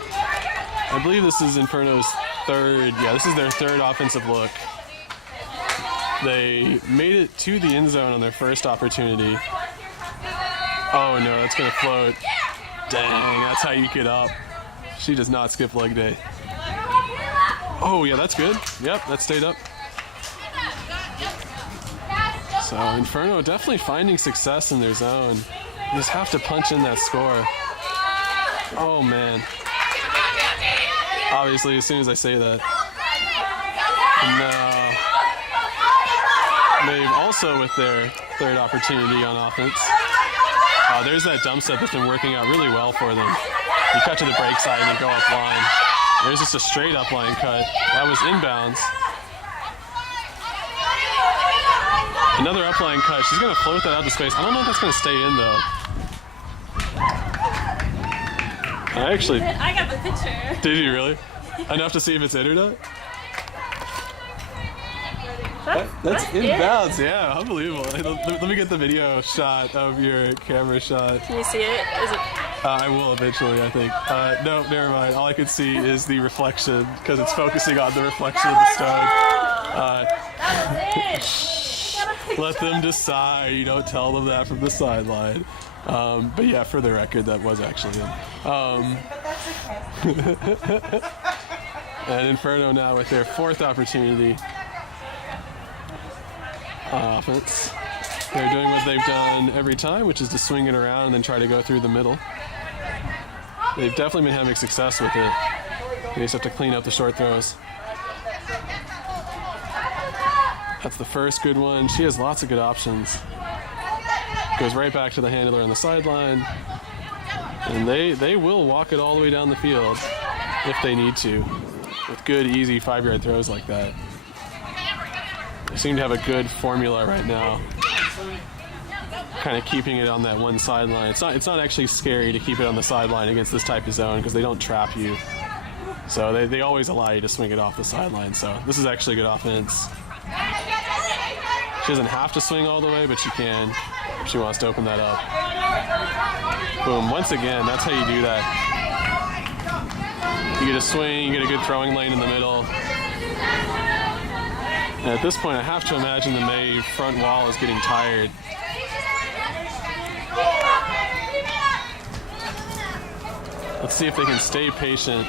I believe this is Inferno's third. Yeah, this is their third offensive look. They made it to the end zone on their first opportunity. Oh no, that's gonna float. Dang, that's how you get up. She does not skip leg day. Oh yeah, that's good. Yep, that stayed up. So Inferno definitely finding success in their zone. You just have to punch in that score. Oh man. Obviously, as soon as I say that. No. Maeve also with their third opportunity on offense. There's that dump set that's been working out really well for them. You cut to the break side and then go up line. There's just a straight up line cut. That was inbounds. Another upline cut. She's going to float that out to space. I don't know if that's going to stay in though. I got the picture. Did you really? Enough to see if it's in or not? That's inbounds, yeah, unbelievable. Let me get the video shot of your camera shot. Can you see it? Is it? I will eventually, I think. No, never mind. All I could see is the reflection because it's focusing on the reflection of the stone. Let them decide. You don't tell them that from the sideline. But yeah, for the record, that was actually in. And Inferno now with their fourth opportunity on offense. They're doing what they've done every time, which is to swing it around and then try to go through the middle. They've definitely been having success with it. They just have to clean up the short throws. That's the first good one. She has lots of good options. Goes right back to the handler on the sideline. And they will walk it all the way down the field if they need to, with good, easy 5-yard throws like that. They seem to have a good formula right now, kind of keeping it on that one sideline. It's not actually scary to keep it on the sideline against this type of zone because they don't trap you. So they always allow you to swing it off the sideline. So this is actually good offense. She doesn't have to swing all the way, but she can if she wants to open that up. Boom, once again, that's how you do that. You get a swing, you get a good throwing lane in the middle. And at this point, I have to imagine the Maeve front wall is getting tired. Let's see if they can stay patient.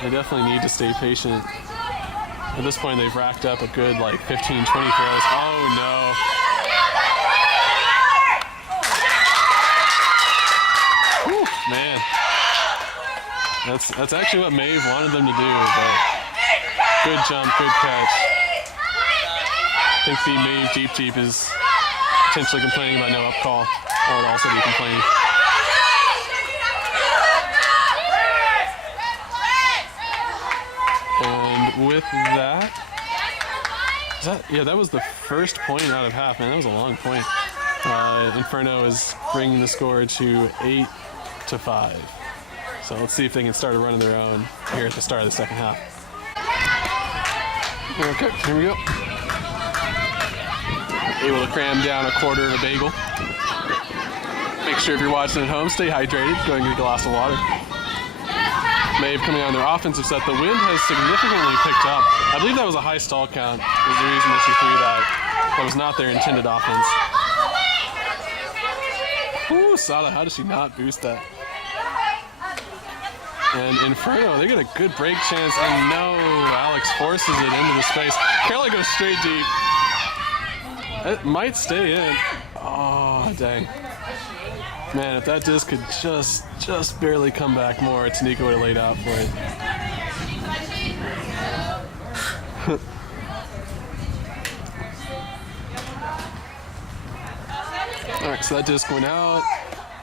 They definitely need to stay patient. At this point, they've racked up a good, 15, 20 throws. Oh, no. Whew, man. That's actually what Maeve wanted them to do, but good jump, good catch. I think the Maeve deep is potentially complaining about no up call. Or would also be complaining. And with that, that was the first point out of half, man. That was a long point. Inferno is bringing the score to 8-5. So let's see if they can start a run of their own here at the start of the second half. Okay, here we go. Able to cram down a quarter of a bagel. Make sure if you're watching at home, stay hydrated. Go and get a glass of water. Maeve coming on their offensive set. The wind has significantly picked up. I believe that was a high stall count is the reason that she threw that. That was not their intended offense. Ooh, Sada, how does she not boost that? And Inferno, they get a good break chance, and no, Alex forces it into the space. Carla goes straight deep. It might stay in. Oh, dang. Man, if that disc could just barely come back more, Tanika would have laid out for it. All right, so that disc went out.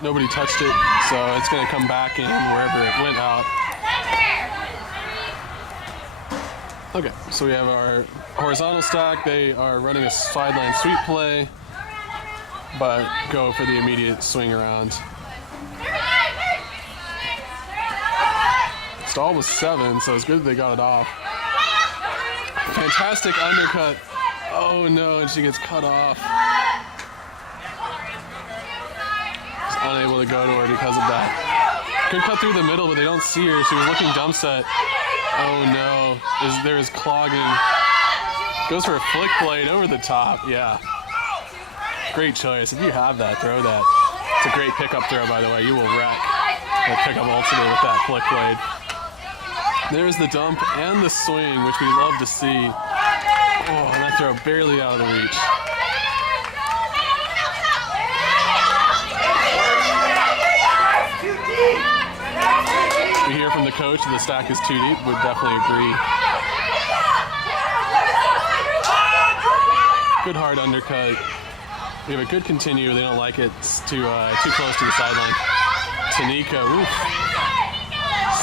Nobody touched it, so it's going to come back in wherever it went out. Okay, so we have our horizontal stack. They are running a sideline sweep play, but go for the immediate swing around. Stall was 7, so it's good that they got it off. Fantastic undercut. Oh no, and she gets cut off. Unable to go to her because of that. Good cut through the middle, but they don't see her. She was looking dump set. Oh no, there is clogging. Goes for a flick blade over the top, yeah. Great choice. If you have that, throw that. It's a great pickup throw, by the way. You will wreck that pickup ultimate with that flick blade. There's the dump and the swing, which we love to see. Oh, and that throw barely out of the reach. from the coach that the stack is too deep would definitely agree. Good hard undercut. We have a good continue. They don't like it. It's too close to the sideline. Tanika, oof.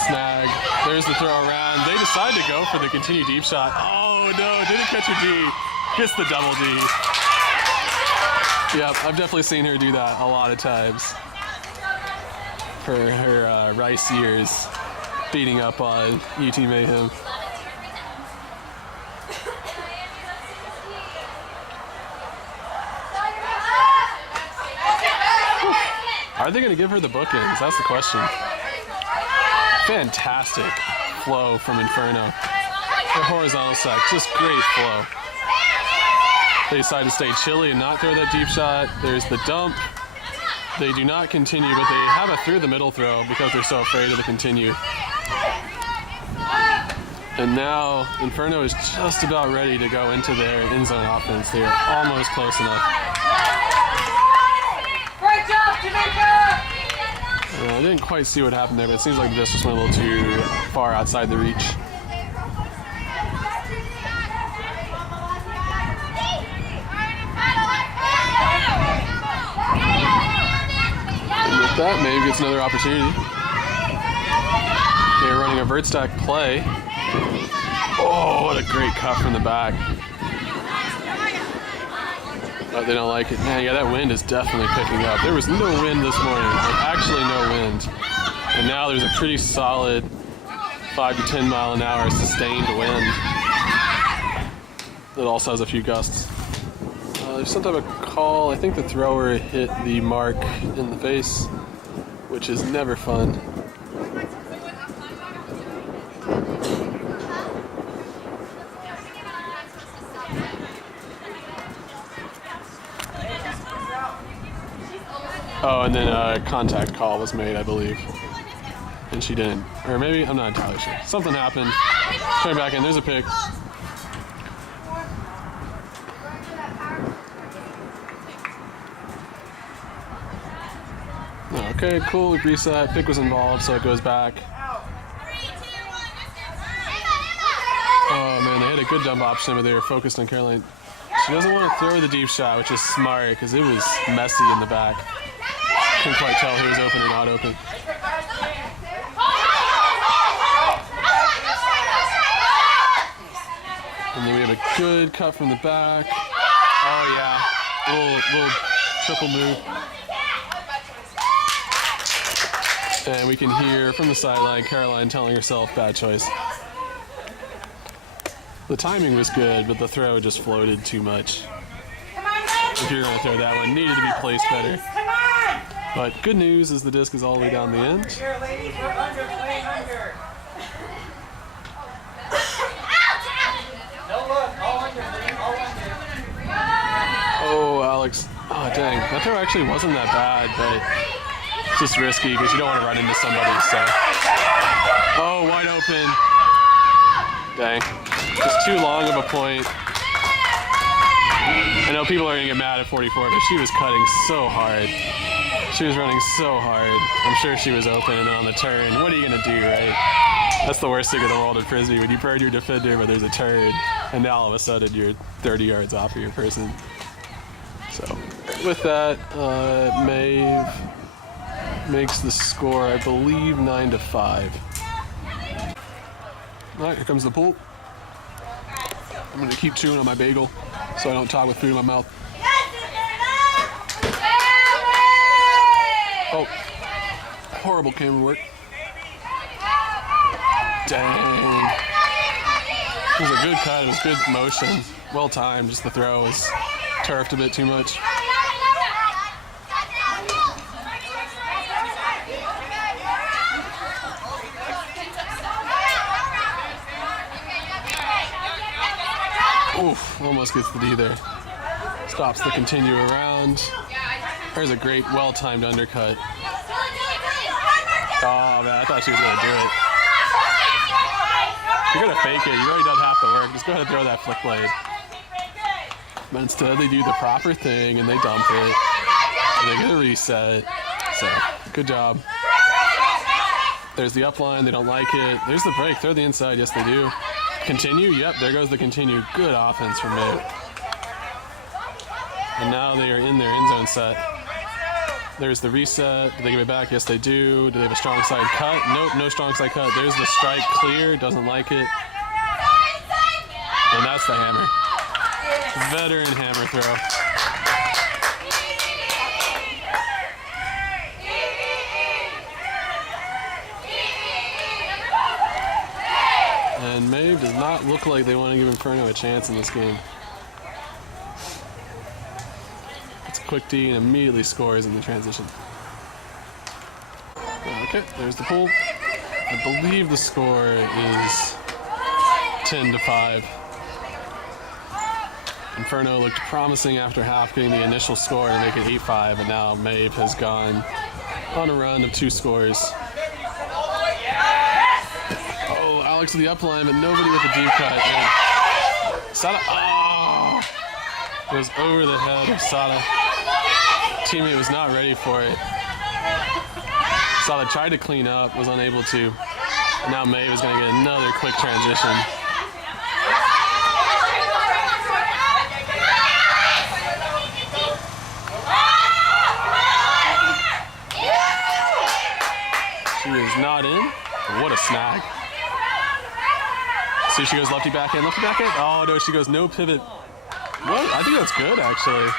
Snag. There's the throw around. They decide to go for the continue deep shot. Oh no, didn't catch a D. Gets the double D. Yep, I've definitely seen her do that a lot of times. For her Rice years, beating up on UT Mayhem. Are they going to give her the bookends? That's the question. Fantastic flow from Inferno. Her horizontal sec, just great flow. They decide to stay chilly and not throw that deep shot. There's the dump. They do not continue, but they have a through the middle throw because they're so afraid of the continue. And now Inferno is just about ready to go into their end zone offense. They are almost close enough. Great job, Jamaica! I didn't quite see what happened there, but it seems like the disc just went a little too far outside the reach. And with that, Maeve gets another opportunity. They're running a vert stack play. Oh, what a great cut from the back. But they don't like it. Man, yeah, that wind is definitely picking up. There was no wind this morning, like actually no wind. And now there's a pretty solid 5 to 10 mile an hour sustained wind. It also has a few gusts. There's some type of call. I think the thrower hit the mark in the face, which is never fun. Oh, and then a contact call was made, I believe. And she didn't. Or maybe, I'm not entirely sure. Something happened. Turn back in, there's a pick. Okay, cool, we reset. Pick was involved, so it goes back. Oh man, they had a good dump option, but they were focused on Caroline. She doesn't want to throw the deep shot, which is smart, because it was messy in the back. Couldn't quite tell who was open or not open. And then we have a good cut from the back. Oh yeah, little triple move. And we can hear from the sideline Caroline telling herself, bad choice. The timing was good, but the throw just floated too much. If you're going to throw that one, needed to be placed better. But good news is the disc is all the way down the end. Here, ladies, we're under, play under. No look, all under, all under. Oh, Alex. Oh, dang. That throw actually wasn't that bad, but it's just risky because you don't want to run into somebody, so. Oh, wide open. Dang. Just too long of a point. I know people are going to get mad at 44, but she was cutting so hard. She was running so hard. I'm sure she was open and on the turn. What are you going to do, right? That's the worst thing in the world at Frisbee. When you burn your defender, but there's a turn, and now all of a sudden you're 30 yards off of your person. So, with that, Maeve makes the score, I believe, 9-5. All right, here comes the pool. I'm going to keep chewing on my bagel so I don't talk with food in my mouth. Oh, horrible camera work. Dang. It was a good cut, it was good motion. Well timed, just the throw was turfed a bit too much. Oof, almost gets the D there. Stops the continue around. There's a great, well-timed undercut. Oh man, I thought she was gonna do it. You're gonna fake it, you already done half the work. Just go ahead and throw that flick blade. But instead they do the proper thing and they dump it. And they get a reset. So, good job. There's the up line. They don't like it. There's the break. Throw the inside. Yes, they do. Continue. Yep, there goes the continue. Good offense from Maeve. And now they are in their end zone set. There's the reset. Do they give it back? Yes, they do. Do they have a strong side cut? Nope, no strong side cut. There's the strike clear. Doesn't like it. And that's the hammer. Veteran hammer throw. And Maeve does not look like they want to give Inferno a chance in this game. It's a quick D and immediately scores in the transition. Okay, there's the pull. I believe the score is 10-5. Inferno looked promising after half, getting the initial score to make it 8-5, and now Maeve has gone on a run of 2 scores. Oh, Alex with the up line, but nobody with the deep cut. And Sada, oh, goes over the head of Sada. Teammate was not ready for it. Sada tried to clean up, was unable to. And now Maeve is going to get another quick transition. She is not in. What a snag. See, she goes lefty backhand, lefty backhand. Oh no, she goes no pivot. What? I think that's good actually.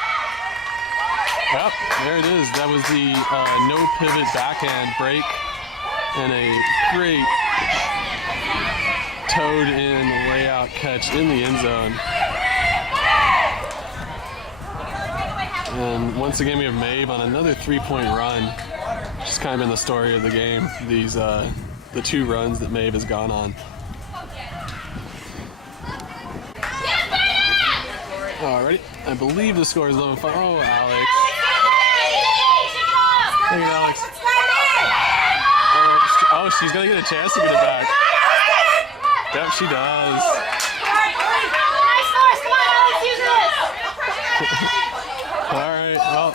Yep, there it is. That was the no pivot backhand break and a great toed in layout catch in the end zone. And once again, we have Maeve on another 3-point run. Just kind of been the story of the game. These the 2 runs that Maeve has gone on. Alrighty, I believe the score is 11-5. Oh, Alex. Look at Alex. Oh, she's gonna get a chance to get it back. Yep, she does. Alright, well,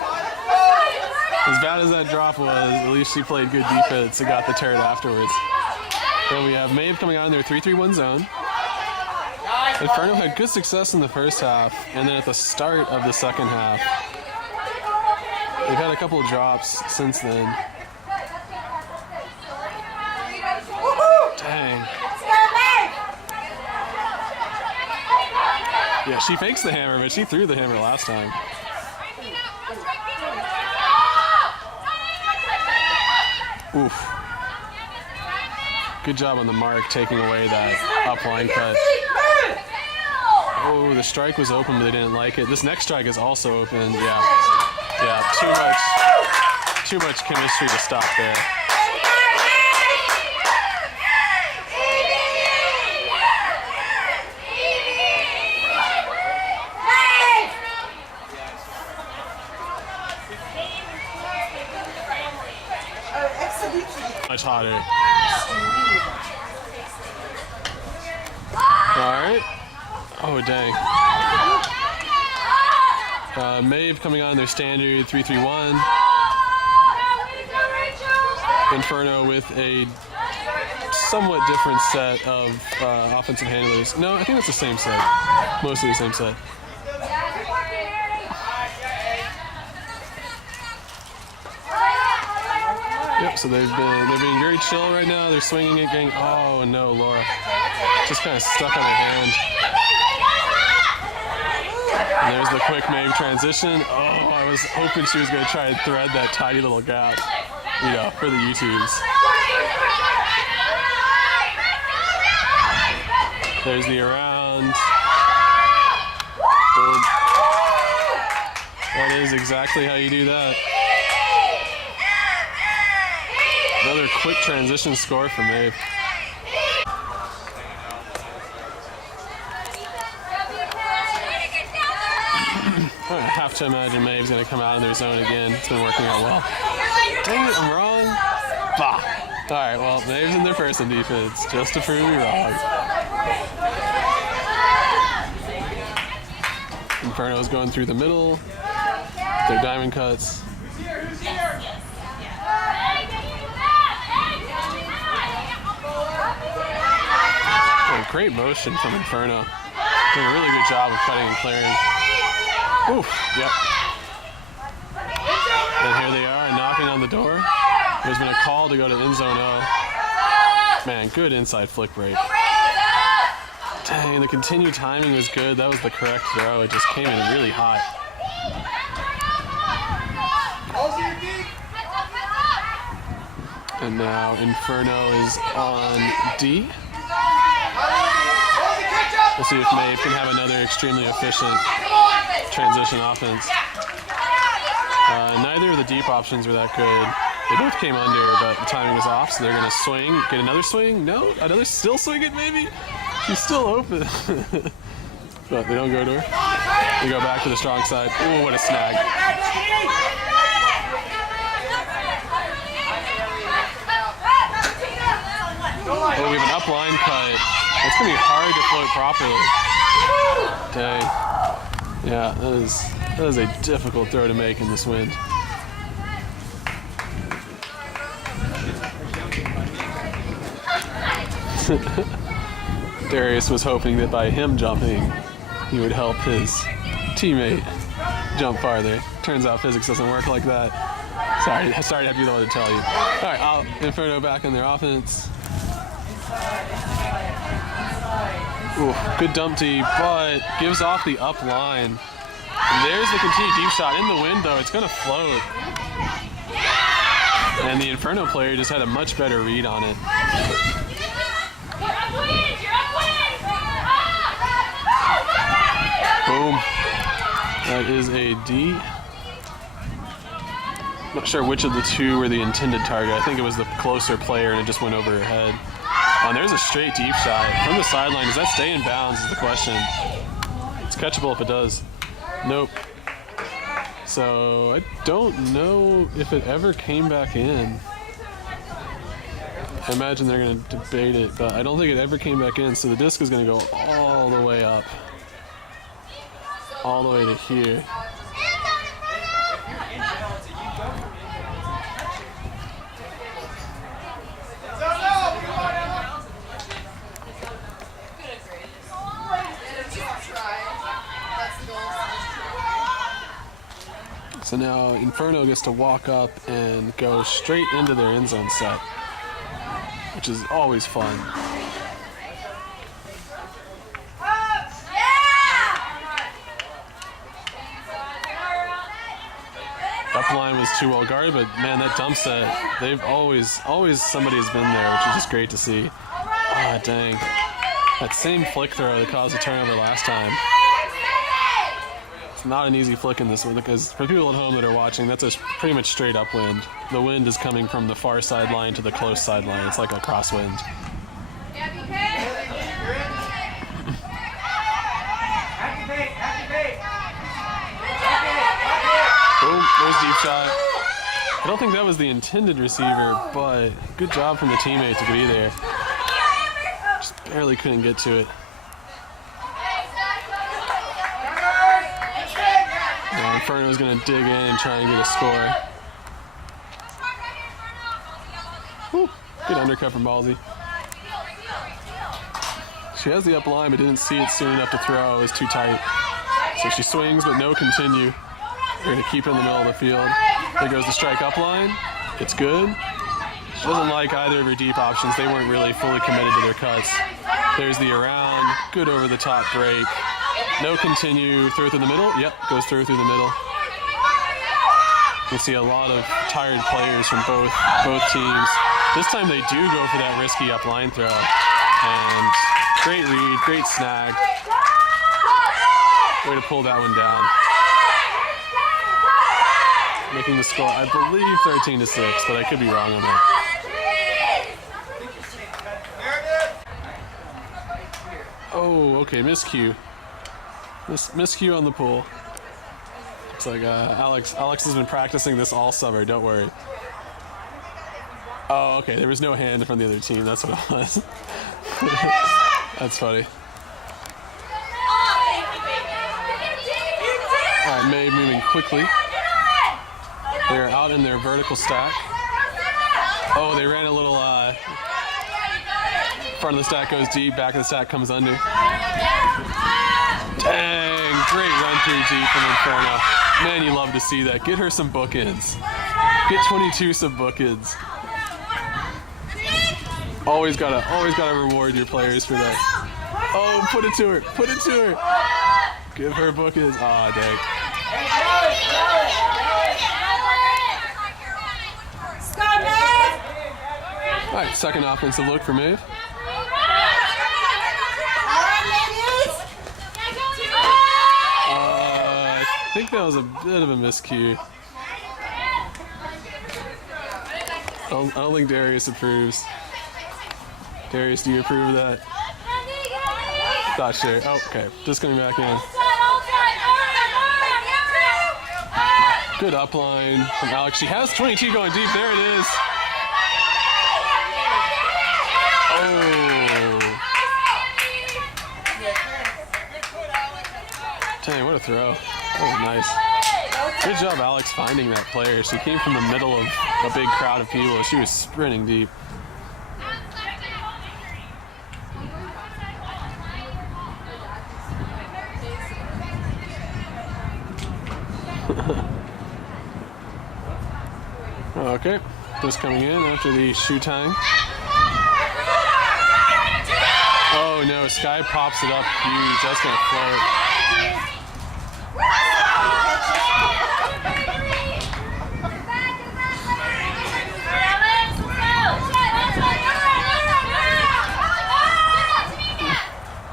as bad as that drop was, at least she played good defense and got the turn afterwards. Then we have Maeve coming out in their 3-3-1 zone. Inferno had good success in the first half, and then at the start of the second half, they've had a couple of drops since then. Dang. Yeah, she fakes the hammer, but she threw the hammer last time. Oof. Good job on the mark, taking away that up line cut. Oh, the strike was open, but they didn't like it. This next strike is also open. Yeah, too much chemistry to stop there. Much hotter. All right. Oh, dang. Maeve coming on their standard 3-3-1. Inferno with a somewhat different set of offensive handlers. No, I think it's the same set. Mostly the same set. Yep, so they're being very chill right now. They're swinging it, getting, oh no, Laura. Just kind of stuck on her hand. And there's the quick Maeve transition. Oh, I was hoping she was going to try and thread that tiny little gap, you know, for the YouTubes. There's the around. Boom. That is exactly how you do that. Another quick transition score for Maeve. I have to imagine Maeve's going to come out in their zone again. It's been working out well. Dang it, I'm wrong. Bah. All right, well, Maeve's in their person defense, just to prove me wrong. Inferno's going through the middle. Their diamond cuts. A great motion from Inferno. Doing a really good job of cutting and clearing. Oof, yep. And here they are knocking on the door. There's been a call to go to end zone O. Man, good inside flick break. Dang, the continued timing was good. That was the correct throw. It just came in really hot. And now Inferno is on D. We'll see if Maeve can have another extremely efficient transition offense. Neither of the deep options were that good. They both came under, but the timing was off, so they're going to swing. Get another swing? No? Another still swing it, maybe? She's still open. But they don't go to her. They go back to the strong side. Ooh, what a snag. Oh, we have an up line cut. It's going to be hard to float properly. Dang. Yeah, that is a difficult throw to make in this wind. Darius was hoping that by him jumping, he would help his teammate jump farther. Turns out physics doesn't work like that. Sorry to have you the one to tell you. All right, Inferno back in their offense. Ooh, good dump tee, but gives off the up line. And there's the continued deep shot. In the wind, though, it's going to float. And the Inferno player just had a much better read on it. Boom. That is a D. Not sure which of the two were the intended target. I think it was the closer player and it just went over her head. Oh, and there's a straight deep shot from the sideline. Does that stay in bounds is the question. It's catchable if it does. Nope. So I don't know if it ever came back in. I imagine they're going to debate it, but I don't think it ever came back in. So the disc is going to go all the way up. All the way to here. So now Inferno gets to walk up and go straight into their end zone set, which is always fun. Up line was too well guarded, but man, that dump set, they've always somebody has been there, which is just great to see. Ah, dang. That same flick throw that caused a turnover last time. It's not an easy flick in this one because for people at home that are watching, that's a pretty much straight upwind. The wind is coming from the far sideline to the close sideline. It's like a crosswind. Boom, there's deep shot. I don't think that was the intended receiver, but good job from the teammate to be there. Just barely couldn't get to it. Now Inferno is going to dig in and try and get a score. Whew, good undercut from Ballsy. She has the up line, but didn't see it soon enough to throw. It was too tight. So she swings, but no continue. They're going to keep it in the middle of the field. There goes the strike up line. It's good. She doesn't like either of her deep options. They weren't really fully committed to their cuts. There's the around. Good over the top break. No continue. Throw through the middle. Yep, goes through the middle. You can see a lot of tired players from both teams. This time they do go for that risky up line throw. And great read, great snag. Way to pull that one down. Making the score, I believe, 13-6, but I could be wrong on that. Oh, okay, miscue. Miscue on the pool. Looks like Alex has been practicing this all summer, don't worry. Oh, okay, there was no hand from the other team, that's what it was. That's funny. All right, Maeve moving quickly. They're out in their vertical stack. Oh, they ran a little Front of the stack goes deep, back of the stack comes under. Dang, great run through deep from Inferno. Man, you love to see that. Get her some bookends. Get 22 some bookends. Always gotta reward your players for that. Oh, put it to her, put it to her. Give her bookends. Aw, dang. All right, second offensive look for Maeve. I think that was a bit of a miscue. I don't think Darius approves. Darius, do you approve of that? Not sure. Oh, okay. Just coming back in. Good upline from Alex. She has 22 going deep. There it is. Oh. Dang, what a throw. That was nice. Good job, Alex, finding that player. She came from the middle of a big crowd of people. She was sprinting deep. Okay, just coming in after the shoe tying. Oh no, Sky pops it up huge. That's gonna float.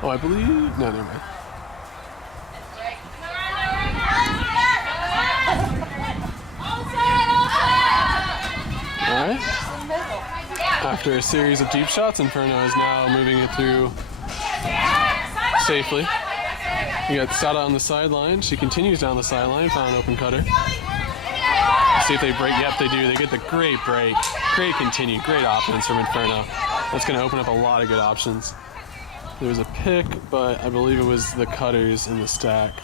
Oh, I believe. No, never mind. Alright. After a series of deep shots, Inferno is now moving it through safely. We got Sada on the sideline. She continues down the sideline, found an open cutter. See if they break. Yep, they do. They get the great break. Great continue. Great offense from Inferno. That's going to open up a lot of good options. There was a pick, but I believe it was the cutters in the stack.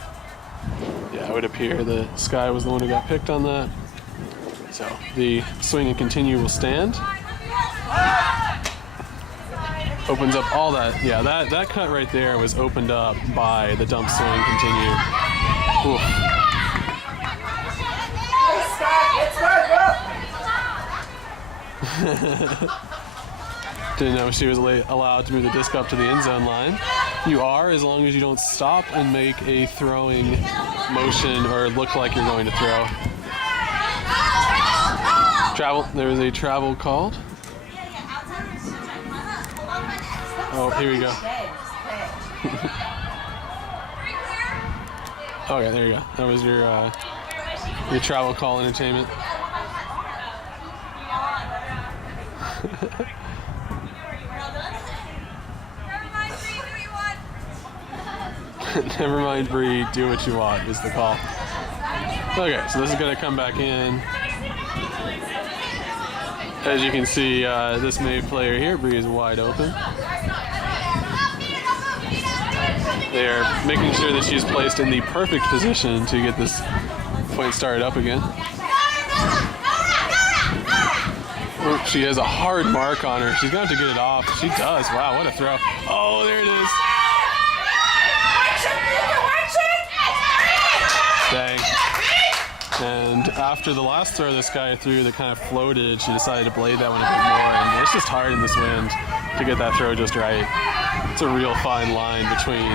Yeah, it would appear that Sky was the one who got picked on that. So the swing and continue will stand. Opens up all that. Yeah, that cut right there was opened up by the dump swing continue. Oof. Didn't know she was allowed to move the disc up to the end zone line. You are, as long as you don't stop and make a throwing motion or look like you're going to throw. Travel. There was a travel called. Oh, here we go. Okay, there you go. That was your travel call entertainment. Never mind, Bree. Do what you want is the call. Okay, so this is going to come back in. As you can see, this Maeve player here, Bree, is wide open. They're making sure that she's placed in the perfect position to get this point started up again. Oh, she has a hard mark on her. She's going to have to get it off. She does. Wow, what a throw. Oh, there it is. Dang. And after the last throw this guy threw that kind of floated, she decided to blade that one a bit more. And it's just hard in this wind to get that throw just right. It's a real fine line between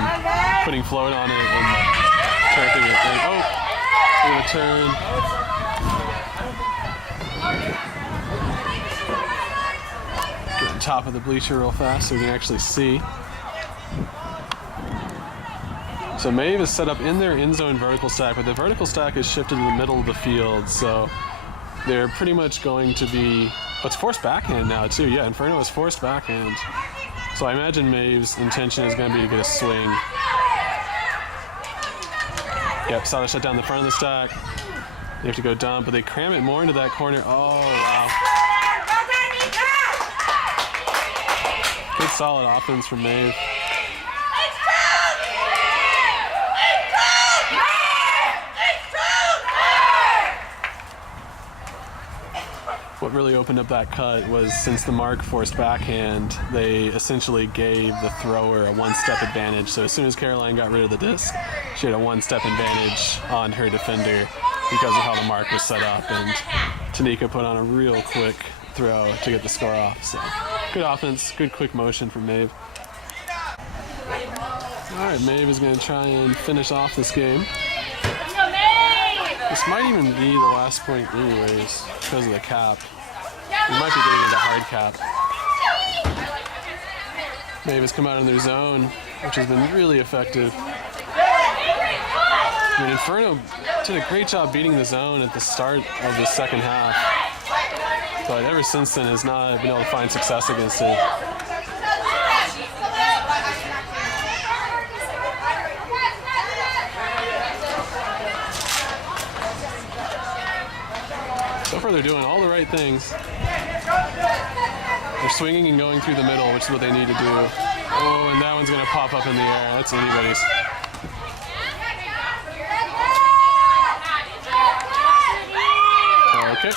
putting float on it and turfing it. And, oh, we're going to turn. Get on top of the bleacher real fast so we can actually see. So Maeve is set up in their end zone vertical stack, but the vertical stack is shifted to the middle of the field, so they're pretty much going to be... Oh, it's forced backhand now, too. Yeah, Inferno is forced backhand. So I imagine Maeve's intention is going to be to get a swing. Yep, Sada shut down the front of the stack. They have to go dump, but they cram it more into that corner. Oh, wow. Good solid offense from Maeve. what really opened up that cut was since the mark forced backhand, they essentially gave the thrower a one-step advantage. So as soon as Caroline got rid of the disc, she had a one-step advantage on her defender because of how the mark was set up. And Tanika put on a real quick throw to get the score off. So good offense, good quick motion from Maeve. All right, Maeve is going to try and finish off this game. This might even be the last point anyways, because of the cap. We might be getting into hard cap. Maeve has come out in their zone, which has been really effective. I mean, Inferno did a great job beating the zone at the start of the second half, but ever since then has not been able to find success against it. So far they're doing all the right things. They're swinging and going through the middle, which is what they need to do. Oh, and that one's going to pop up in the air. That's anybody's. Okay.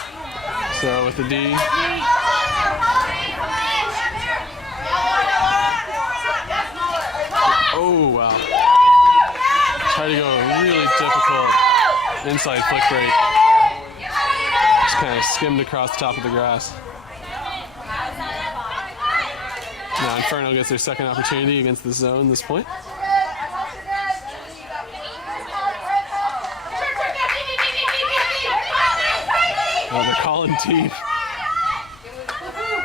So with the D. Oh, wow. Try to go a really difficult inside flick break. Just kind of skimmed across the top of the grass. Now Inferno gets their second opportunity against the zone at this point. Oh, they're calling deep,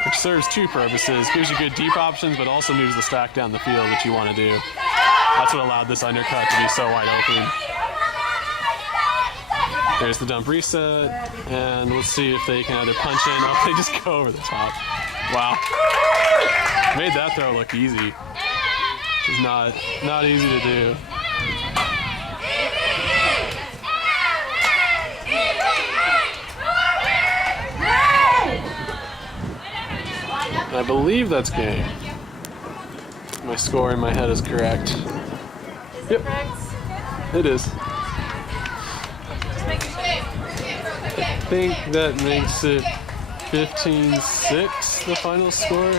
which serves two purposes. Gives you good deep options, but also moves the stack down the field, which you want to do. That's what allowed this undercut to be so wide open. There's the dump reset, and let's see if they can either punch in. Oh, they just go over the top. Wow. Made that throw look easy. Which is not easy to do. I believe that's game. My score in my head is correct. Yep, it is. I think that makes it 15-6, the final score.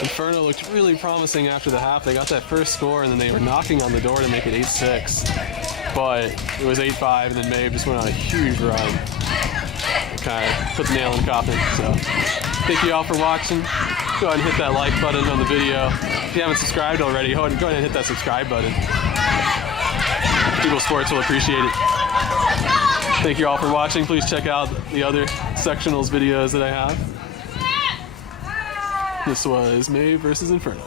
Inferno looked really promising after the half. They got that first score and then they were knocking on the door to make it 8-6. But it was 8-5 and then Maeve just went on a huge run. Kind of put the nail in the coffin. So thank you all for watching. Go ahead and hit that like button on the video. If you haven't subscribed already, go ahead and hit that subscribe button. People Sports will appreciate it. Thank you all for watching. Please check out the other sectionals videos that I have. This was Maeve versus Inferno.